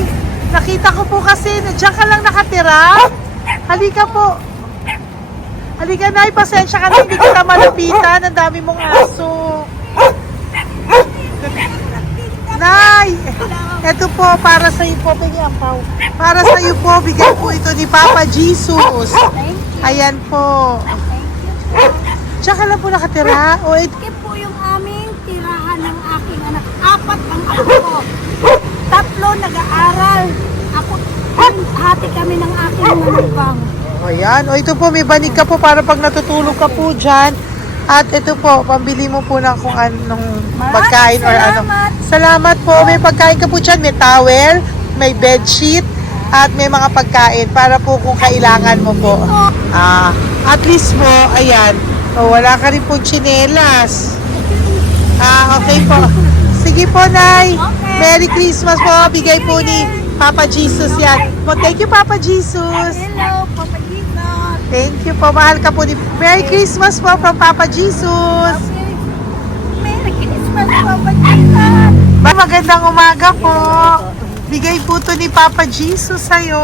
Nakita ko po kasi, diyan ka lang nakatira. Halika po. Halika, Nay. Pasensya ka na, hindi kita malapitan. Ang dami mong aso. Nay! Ito po, para sa iyo po. Bigyan pa. Para sa iyo po, bigyan po ito ni Papa Jesus. Ayan po. Diyan ka lang po nakatira. O, ito. Ito po yung aming tirahan ng aking anak. 4 ang anak ko. 3 nag-aaral. Ako, hati kami ng aking manugang. Ayan. O, ito po, may banig ka po para pag natutulog ka po dyan. At ito po, pambili mo po ng kung anong pagkain or ano. Salamat po. May pagkain ka po dyan. May towel, may bedsheet, at may mga pagkain para po kung kailangan mo po. At least po, ayan. O, wala ka rin po tsinelas. Okay po. Sige po, Nay. Merry Christmas po. Bigay po ni Papa Jesus yan. Thank you, Papa Jesus. Hello, Papa Jesus. Thank you po. Mahal ka po ni... Merry Christmas po from Papa Jesus. Merry Christmas, Papa Jesus. Magandang umaga po. Bigay po to ni Papa Jesus sa'yo.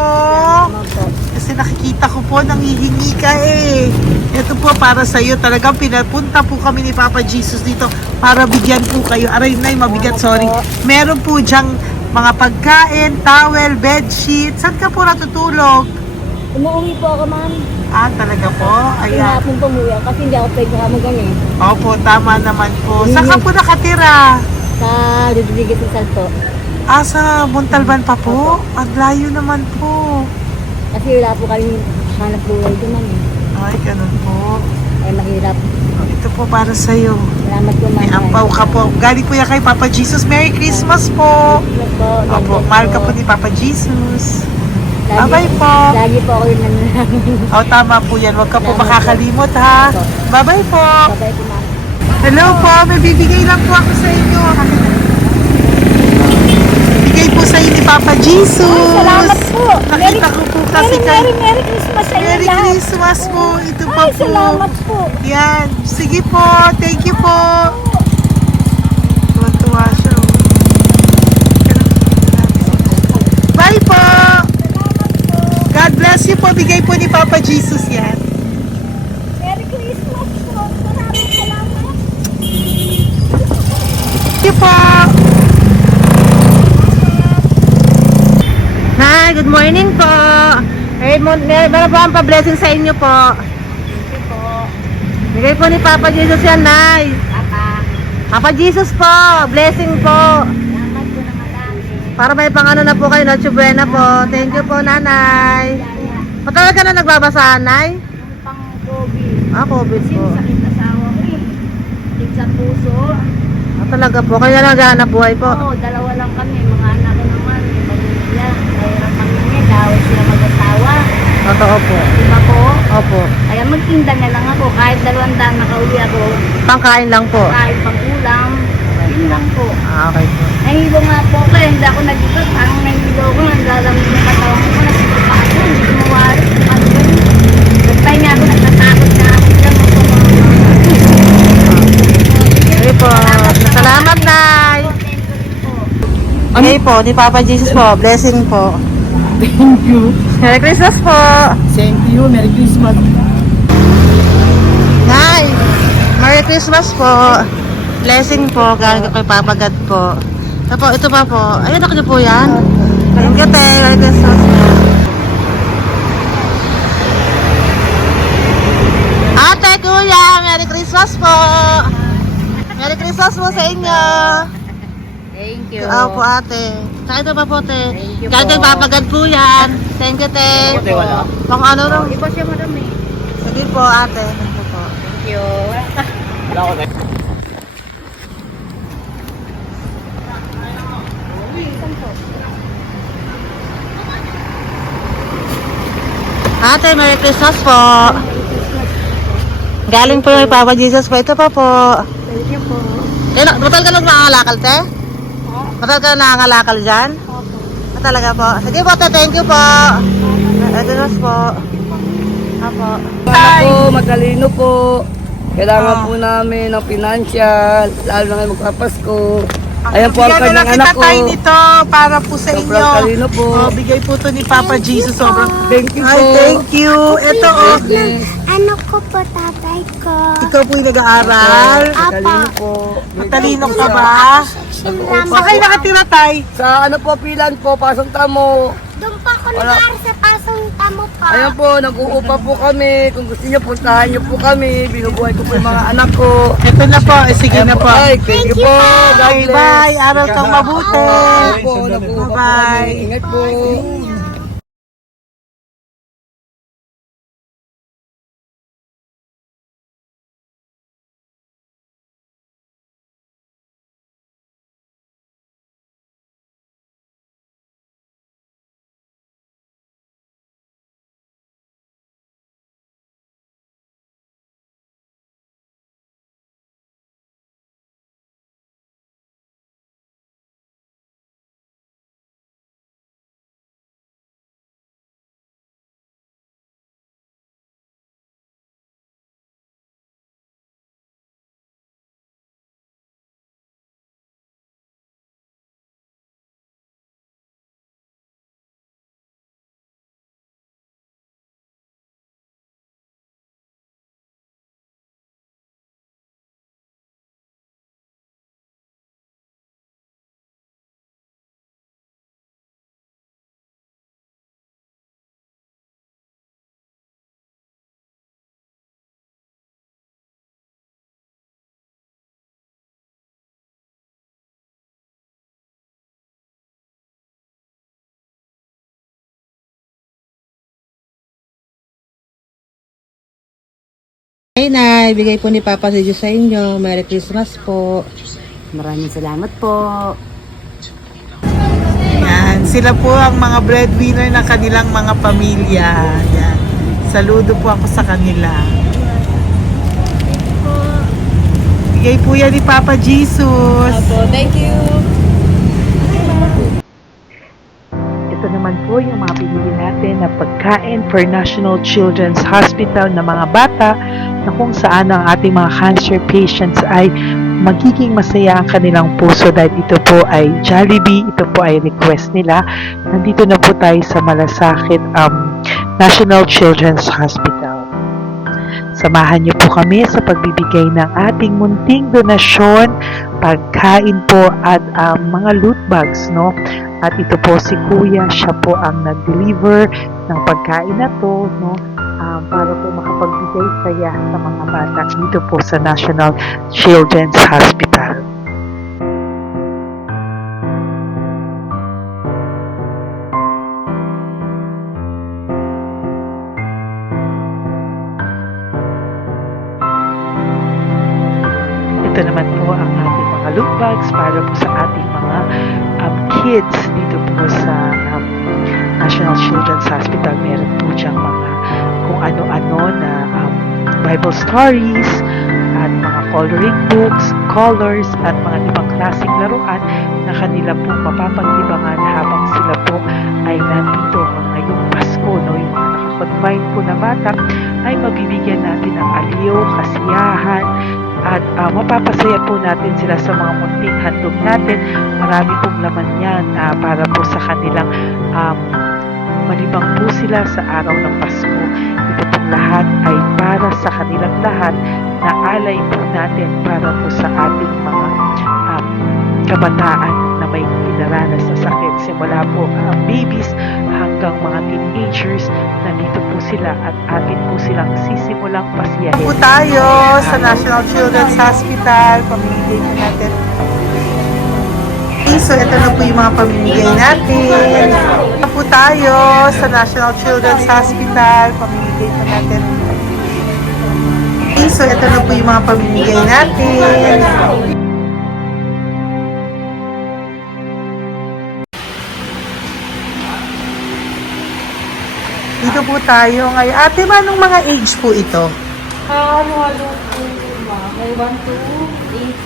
Kasi nakikita ko po, nanghihingi ka eh. Ito po para sa'yo. Talagang pinapunta po kami ni Papa Jesus dito para bigyan po kayo. Aray, Nay, mabigat, sorry. Meron po dyang mga pagkain, towel, bedsheet. Saan ka po natutulog? Umuwi po ako, ma'am. Talaga po? Ayan. Pinapong pumuwi ako kasi hindi ako pwede hamagan eh. Opo, tama naman po. Saan ka po nakatira? Sa Rodriguez ng Salto. Sa Montalban pa po? Ang layo naman po. Kasi wala po kami hanap buhay doon, ma'am eh. Ay, ganun po. Ay, mahirap. Ito po para sa'yo. Salamat po, ma'am. May ampaw ka po. Galing po yan kay Papa Jesus. Merry Christmas po. Opo, mahal ka po ni Papa Jesus. Bye-bye po. Lagi po ako yung nananangin. Tama po yan. Huwag ka po makakalimot ha. Bye-bye po. Babay po, ma'am. Hello po. May bibigay lang po ako sa inyo. Bigay po sa inyo ni Papa Jesus. Salamat po. Nakita ko po kasi kayo. Merry Christmas sa inyo Merry lahat. Christmas po. Ito pa Ay, po. salamat po. Yan. Sige po. Thank you po. Tuwa-tuwa siya. Bye po. God bless you po. Bigay po ni Papa Jesus yan. Merry Christmas po. Maraming salamat. Thank you po. Hi, good morning po. Meron po ang pa-blessing sa inyo po. Thank you po. Bigay po ni Papa Jesus yan, Nay. Papa. Papa Jesus po, blessing po. Salamat po ng marami. Para may pangano na po kayo, Noche Buena po. Thank you po, Nanay. Matagal ka na nagbabasahan, Nay? Pang COVID. COVID Kasi po. sakit asawa ko eh. Sakit sa puso. Talaga po, kaya naghahanap buhay po. Oo, 2 lang kami. Mga anak ko naman. May pamilya. Mahirap kami niya. Dawit sila mag-asawa. Totoo po. Diba po? Opo. Kaya magtinda na lang ako. Kahit 200 nakauwi ako. Pangkain lang po. Kahit pang ulam. Yun lang po. Okay po. Nahilo nga po ako. Hindi ako nag-iba. Parang nahilo ko. Naglalamig yung katawan ko. Nagsipa ako. Hindi ko mawari. Ano ba yun? Nagpay nga ako. Nagtatakot nga ako. Lang ako Okay po. Salamat, Nay. Okay po, ni Papa Jesus po. Blessing po. Thank you. Merry Christmas po. Same to you. Merry Christmas. Nay, Merry Christmas po. Blessing po, galing ko kay Papa God po. Ito pa po. Ayun, ako na po yan. Thank you, te. Merry Christmas. Ate, kuya, Merry Christmas po. Merry Christmas po sa inyo. Thank you. Po, ate. Saka ito pa po, te. Thank you Galing kay po. Papa God po yan. Thank you, te. Pang ano rin. Iba siya madami. Sige po, ate. Thank you po. Thank you. Ate, Merry Christmas po. Galing po kay Papa Jesus po. Ito pa po. Thank you po. Batal ka lang nangangalakal, te? Batal ka nangangalakal dyan? Talaga po. Sige po, te. Thank you po. Merry Christmas po. Apo. Anak po, matalino po. Kailangan po namin ng financial, lalo na ngayon magpapasko. Ayan po ang Bigyan na lang kanyang kita anak ko. tayo nito para po sa inyo. Sobrang talino po. Oh, bigay po to ni Papa Jesus. Sobrang Thank you po. Ay, thank you. Ito, oh. Ano ko po tatay ko? Ikaw po yung nag-aaral. Talino po. Matalino ka ba? Saan kayo nakatira, tay? Sa ano po, pilan po, pasong tamo. Doon pa ako nag-aaral sa pasong tamo pa. Ayan po, nag-uupa po kami. Kung gusto niyo, puntahan niyo po kami. Binubuhay ko po yung mga anak ko. Ito na po. Sige na po. Ay, thank you po. God Bye, bless. bye. Araw kang mabuti. Ayan po, nag-uupa po Bye-bye. kami. Ingat po. Ay, Nay. Bigay po ni Papa Jesus sa inyo. Merry Christmas po. Maraming salamat po. Yan. Sila po ang mga breadwinner ng kanilang mga pamilya. Yan. Saludo po ako sa kanila. Bigay po yan ni Papa Jesus. Thank you. Ito naman po yung mga pinili natin na pagkain for National Children's Hospital na mga bata na kung saan ang ating mga cancer patients ay magiging masaya ang kanilang puso dahil ito po ay Jollibee, ito po ay request nila. Nandito na po tayo sa Malasakit National Children's Hospital. Samahan niyo po kami sa pagbibigay ng ating munting donasyon, pagkain po at mga loot bags, no? At ito po si Kuya, siya po ang nag-deliver ng pagkain na to, no? Para po makapagbigay saya sa mga bata dito po sa National Children's Hospital. Ito naman po ang ating mga loot bags para po sa ating mga kids dito po sa National Children's Hospital. Meron po diyang mga kung ano-ano na Bible stories at mga coloring books, colors at mga ibang klaseng laruan na kanila po mapapaglibangan habang sila po ay nandito ngayong Pasko, no? Yung mga nakakonfine po na bata ay mabibigyan natin ng aliw, kasiyahan at mapapasaya po natin sila sa mga munting handog natin. Marami pong laman yan para po sa kanilang malibang po sila sa araw ng Pasko. Ito po lahat ay para sa kanilang lahat na alay po natin para po sa ating mga kabataan na may dinaranas na sakit. Simula po babies hanggang mga teenagers, nandito po sila at atin po silang sisimulang pasiyahin. Po tayo sa National Children's Hospital. Pamimigay po natin. So, ito na po yung mga pamimigay natin. Ito po tayo sa National Children's Hospital. Pamimigay po natin. So, ito na po yung mga pamimigay natin. Dito po tayo ngayon. Ate, anong mga age po ito? Halo-halo po ba? May 1 to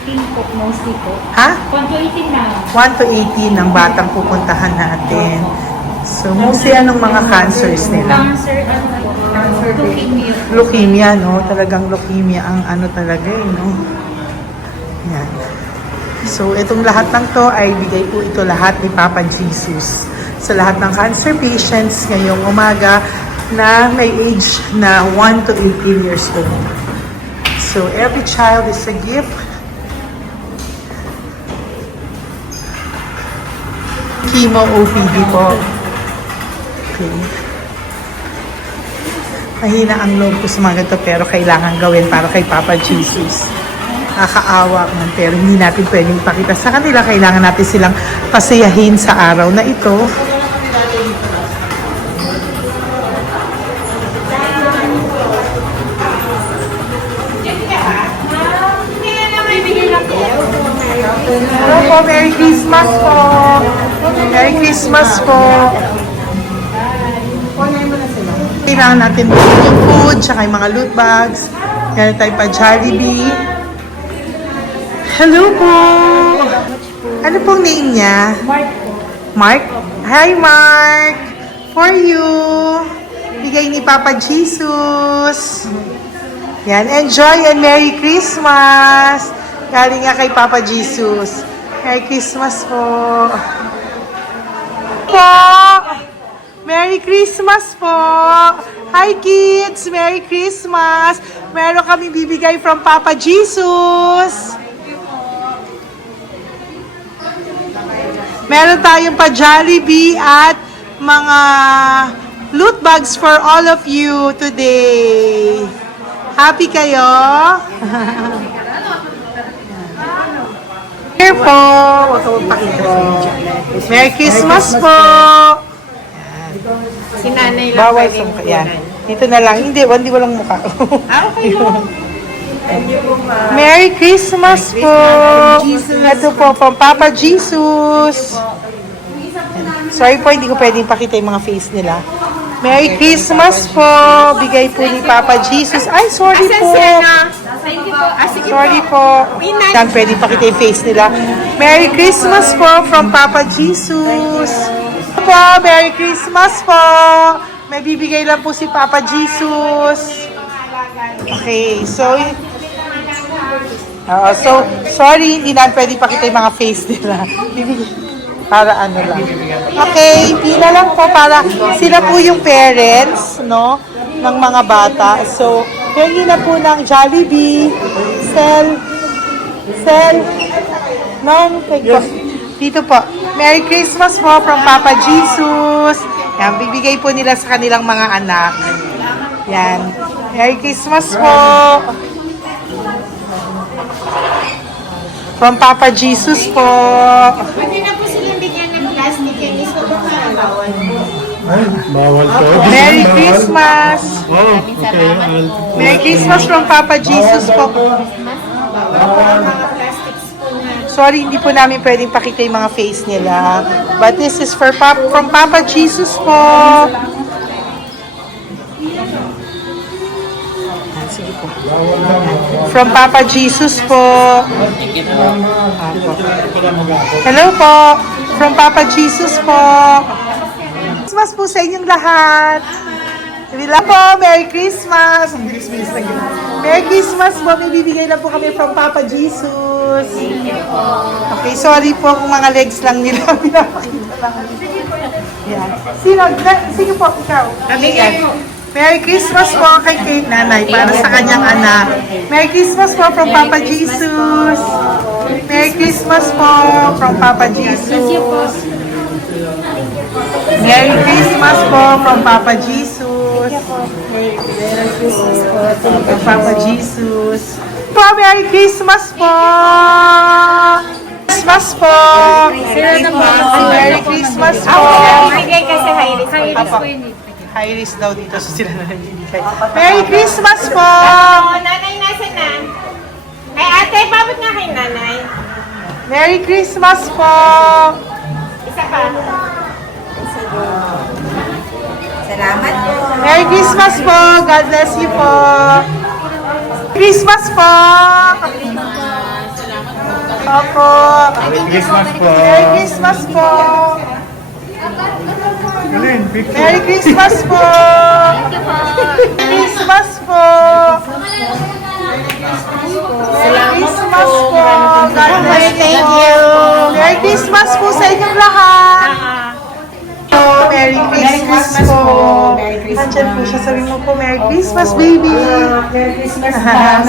18 po, mostly po. Ha? 1 to 18 na. 1 to 18 ang batang pupuntahan natin. So, mostly anong mga cancers nila? Cancer, ano po? Leukemia. Leukemia, no? Talagang leukemia ang ano talaga eh, no? Yan. So, itong lahat ng to ay bigay po ito lahat ni Papa Jesus sa lahat ng cancer patients ngayong umaga na may age na 1 to 18 years old. So, every child is a gift. Chemo OPD po. Okay. Mahina ang loob ko sa mga ganito pero kailangan gawin para kay Papa Jesus. Nakakaawa man pero hindi natin pwedeng ipakita sa kanila. Kailangan natin silang pasayahin sa araw na ito. Hello po, Merry Christmas po. Merry Christmas po. Kailangan natin bilhin yung food, tsaka yung mga loot bags. Meron tayo pa Jollibee. Hello po. Ano pong name niya? Mark. Mark? Hi, Mark. For you. Bigay ni Papa Jesus. Yan, enjoy and Merry Christmas. Galing nga kay Papa Jesus. Merry Christmas po. Merry Christmas po. Hi kids, Merry Christmas. Meron kami bibigay from Papa Jesus. Meron tayong pa Jollibee at mga loot bags for all of you today. Happy kayo? Here po. Huwag ka magpakita sa video. Merry Christmas po. Si nanay lang Bawal sa mukha. Yan. Ito na lang. Hindi walang mukha. Okay mo. Merry Christmas po. Ito po from Papa Jesus. Sorry po, hindi ko pwedeng pakita yung mga face nila. Merry Christmas po. Bigay po ni Papa Jesus. Ay, sorry po. Thank you po. Sige Sorry po. Yan, pwedeng pakita yung face nila. Merry Christmas po from Papa Jesus. Po, Merry Christmas po. May bibigay lang po si Papa Jesus. Okay, so sorry, hindi na pwede pakita yung mga face nila. Para ano lang. Okay, pila lang po para sila po yung parents, no, ng mga bata. So, hingi na po ng Jollibee, Sel, dito po. Merry Christmas po from Papa Jesus. Yan, bibigay po nila sa kanilang mga anak. Yan. Merry Christmas po. From Papa Jesus po. Pwede na po silang bigyan ng plastic yan. Iso po bawal. Ay, bawal to. Merry Christmas. Oh, okay. Merry Christmas from Papa Jesus po. Mga plastics po na. Sorry, hindi po namin pwedeng pakita yung mga face nila. But this is from Papa Jesus po. Sige po. From Papa Jesus po. Hello po. From Papa Jesus po. Christmas po sa inyong lahat. Wala po, Merry Christmas. Merry Christmas po. May bibigay na po kami from Papa Jesus. Okay, sorry po kung mga legs lang nila. Pinapakita lang. Yan. Sino? Sige po, ikaw. Nabigay mo. Merry Christmas po kay Kate Nanay para sa kanyang anak. Merry Christmas po from Papa Jesus. Merry Christmas po from Papa Jesus. Merry Christmas po from Papa Jesus. Merry Christmas po from Papa Jesus. Po, Merry Christmas po! Christmas po! Merry Christmas po! Bigay kasi high-risk. High-risk Apo. po yun eh. High risk daw dito so sila na nagbibigay. Merry Christmas po! Nanay, nasa na? Ay, ate, babot nga kay nanay. Merry Christmas po! Isa pa. Salamat po. Merry Christmas po! God bless you po! Christmas po! Opo! Merry Christmas po. Merry Christmas po! Merry Christmas po! Merry Christmas po! Merry Christmas po! God bless you! Merry Christmas po sa inyong lahat! Merry Christmas po! Nandiyan po siya. Sabi mo po, Merry Christmas, baby! Merry Christmas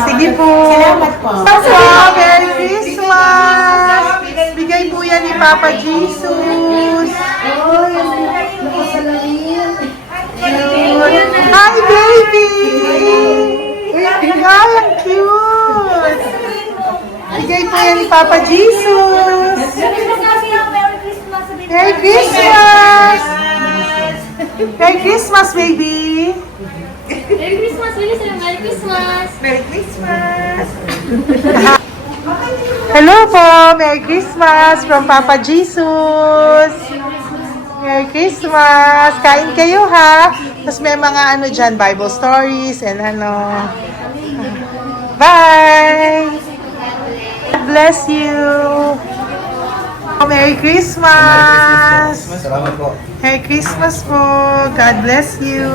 sige po! Salamat po! Merry Christmas! Bigay po yan ni Papa Jesus! Hi, baby! Ay, ang cute! Bigay po yan ni Papa Jesus! Merry Christmas! Merry Christmas, baby! Merry Christmas! Bilis sila, Merry Christmas! Merry Christmas! Hello po! Merry Christmas from Papa Jesus! Merry Christmas! Kain kayo ha! Tapos may mga ano dyan, Bible stories and ano. Bye! God bless you! Merry Christmas! Salamat po. Merry Christmas po! God bless you!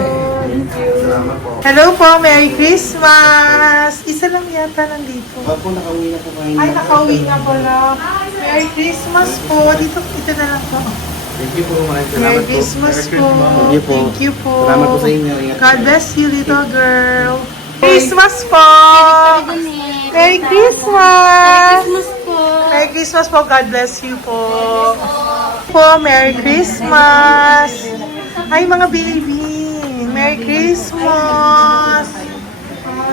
Hello po! Merry Christmas! Isa lang yata nandito. Opo, nakauwi na po kayo. Ay, nakauwi na pala. Merry Christmas po. Dito na lang po. Thank you po. Maraming salamat Merry po. Christmas po. Thank you po. Thank you po. Salamat po sa inyo. Ingat God bless you, little girl. Christmas po. Merry Christmas. Merry Christmas po. God bless you po. Merry Christmas. Ay, mga baby. Merry Christmas.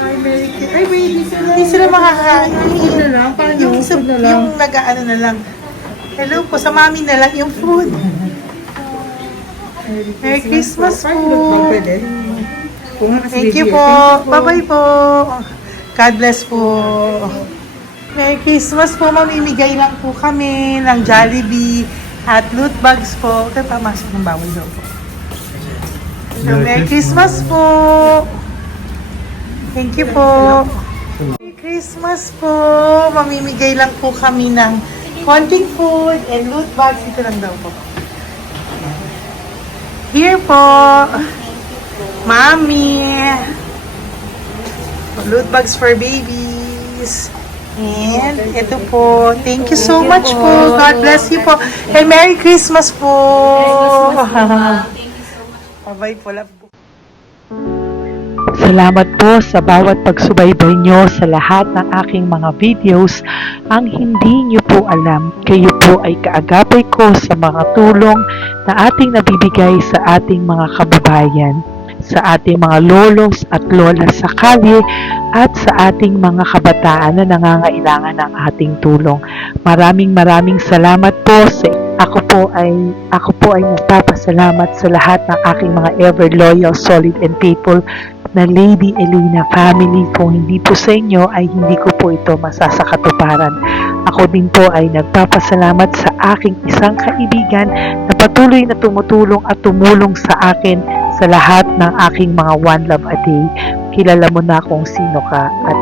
Ay, baby. Hindi sila makakain. Yung isa, yung nag-ano na lang. Hello po, sa mami na lang yung food. Merry Christmas po. Thank you po. Bye-bye po. God bless po. Merry Christmas po. Mamimigay lang po kami ng Jollibee at loot bags po. Kaya pamasok ng bawal daw po. So, Merry Christmas po. Thank you po. Merry Christmas po. Mamimigay lang po kami ng konting food and loot bags. Ito lang daw po. Here po. Mommy. Loot bags for babies. And ito po. Thank you so much po. God bless you po. And Merry Christmas po. Bye-bye po. Love po. Salamat po sa bawat pagsubaybay nyo sa lahat ng aking mga videos. Ang hindi nyo po alam, kayo po ay kaagapay ko sa mga tulong na ating nabibigay sa ating mga kababayan, sa ating mga lolos at lola sa kalye, at sa ating mga kabataan na nangangailangan ng ating tulong. Maraming salamat po sa ako po ay nagpapasalamat sa lahat ng aking mga ever loyal, solid and faithful na Lady Elena family. Kung hindi po sa inyo ay hindi ko po ito masasakatuparan. Ako din po ay nagpapasalamat sa aking isang kaibigan na patuloy na tumutulong at tumulong sa akin sa lahat ng aking mga One Love a Day. Kilala mo na kung sino ka at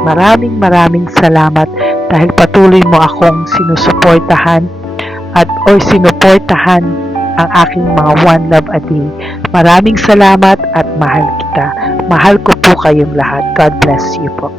maraming salamat dahil patuloy mo akong sinusuportahan or sinuportahan ang aking mga One Love a Day. Maraming salamat at mahal kita. Mahal ko po kayong lahat. God bless you po.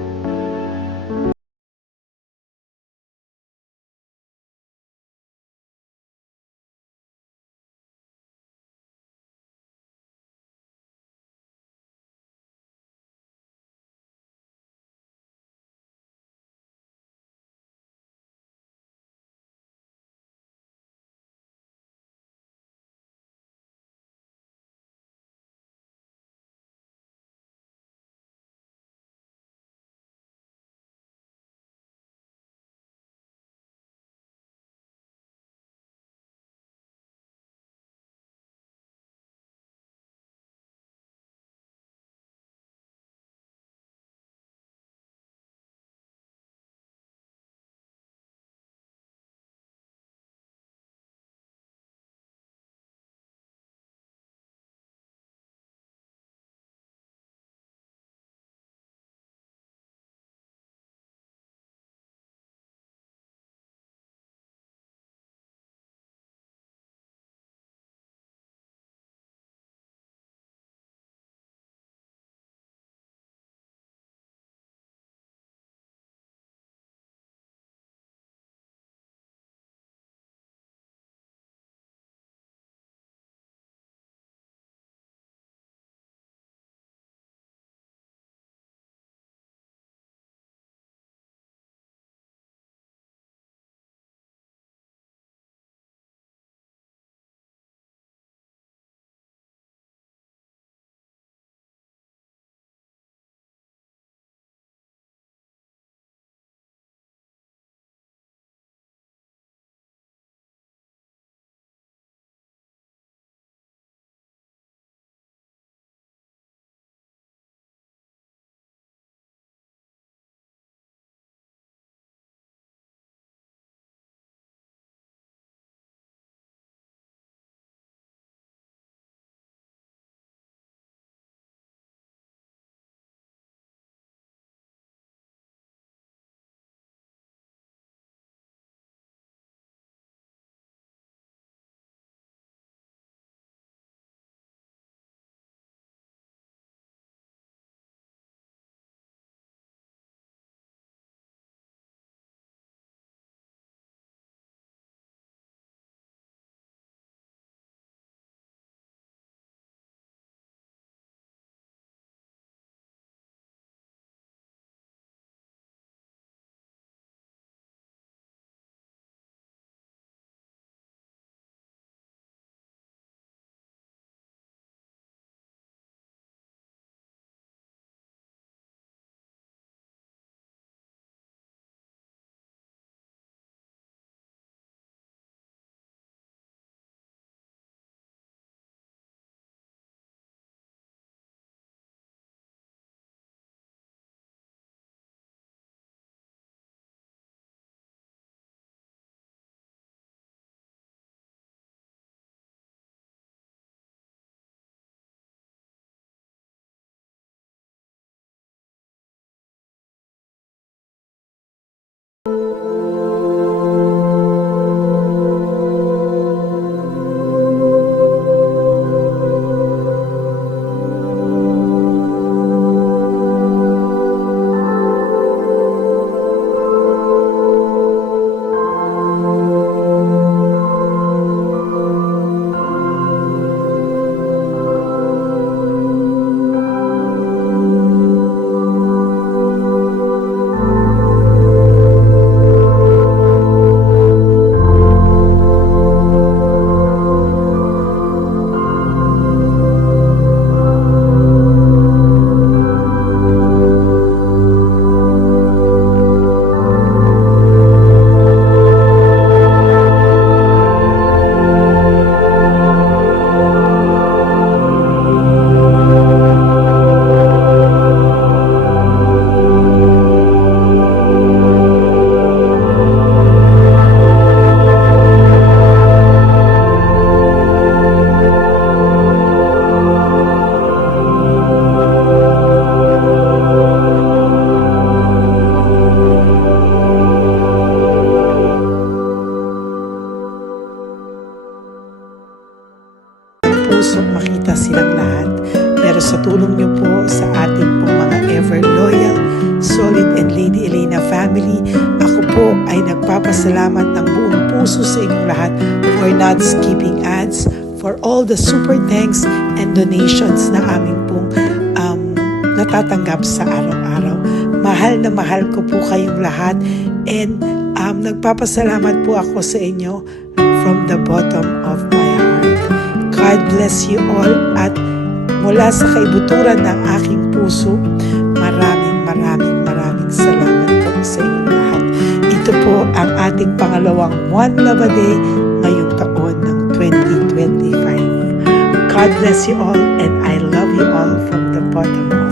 gustong makita silang lahat. Pero sa tulong niyo po sa ating pong mga ever loyal, solid and Lady Elena family, ako po ay nagpapasalamat ng buong puso sa inyong lahat for not skipping ads, for all the super thanks and donations na aming pong natatanggap sa araw-araw. Mahal na mahal ko po kayong lahat and nagpapasalamat po ako sa inyo from the bottom of my heart. God bless you all at mula sa kaibuturan ng aking puso, maraming salamat po sa inyong lahat. Ito po ang ating pangalawang One Love a Day ngayong taon ng 2025. God bless you all and I love you all from the bottom of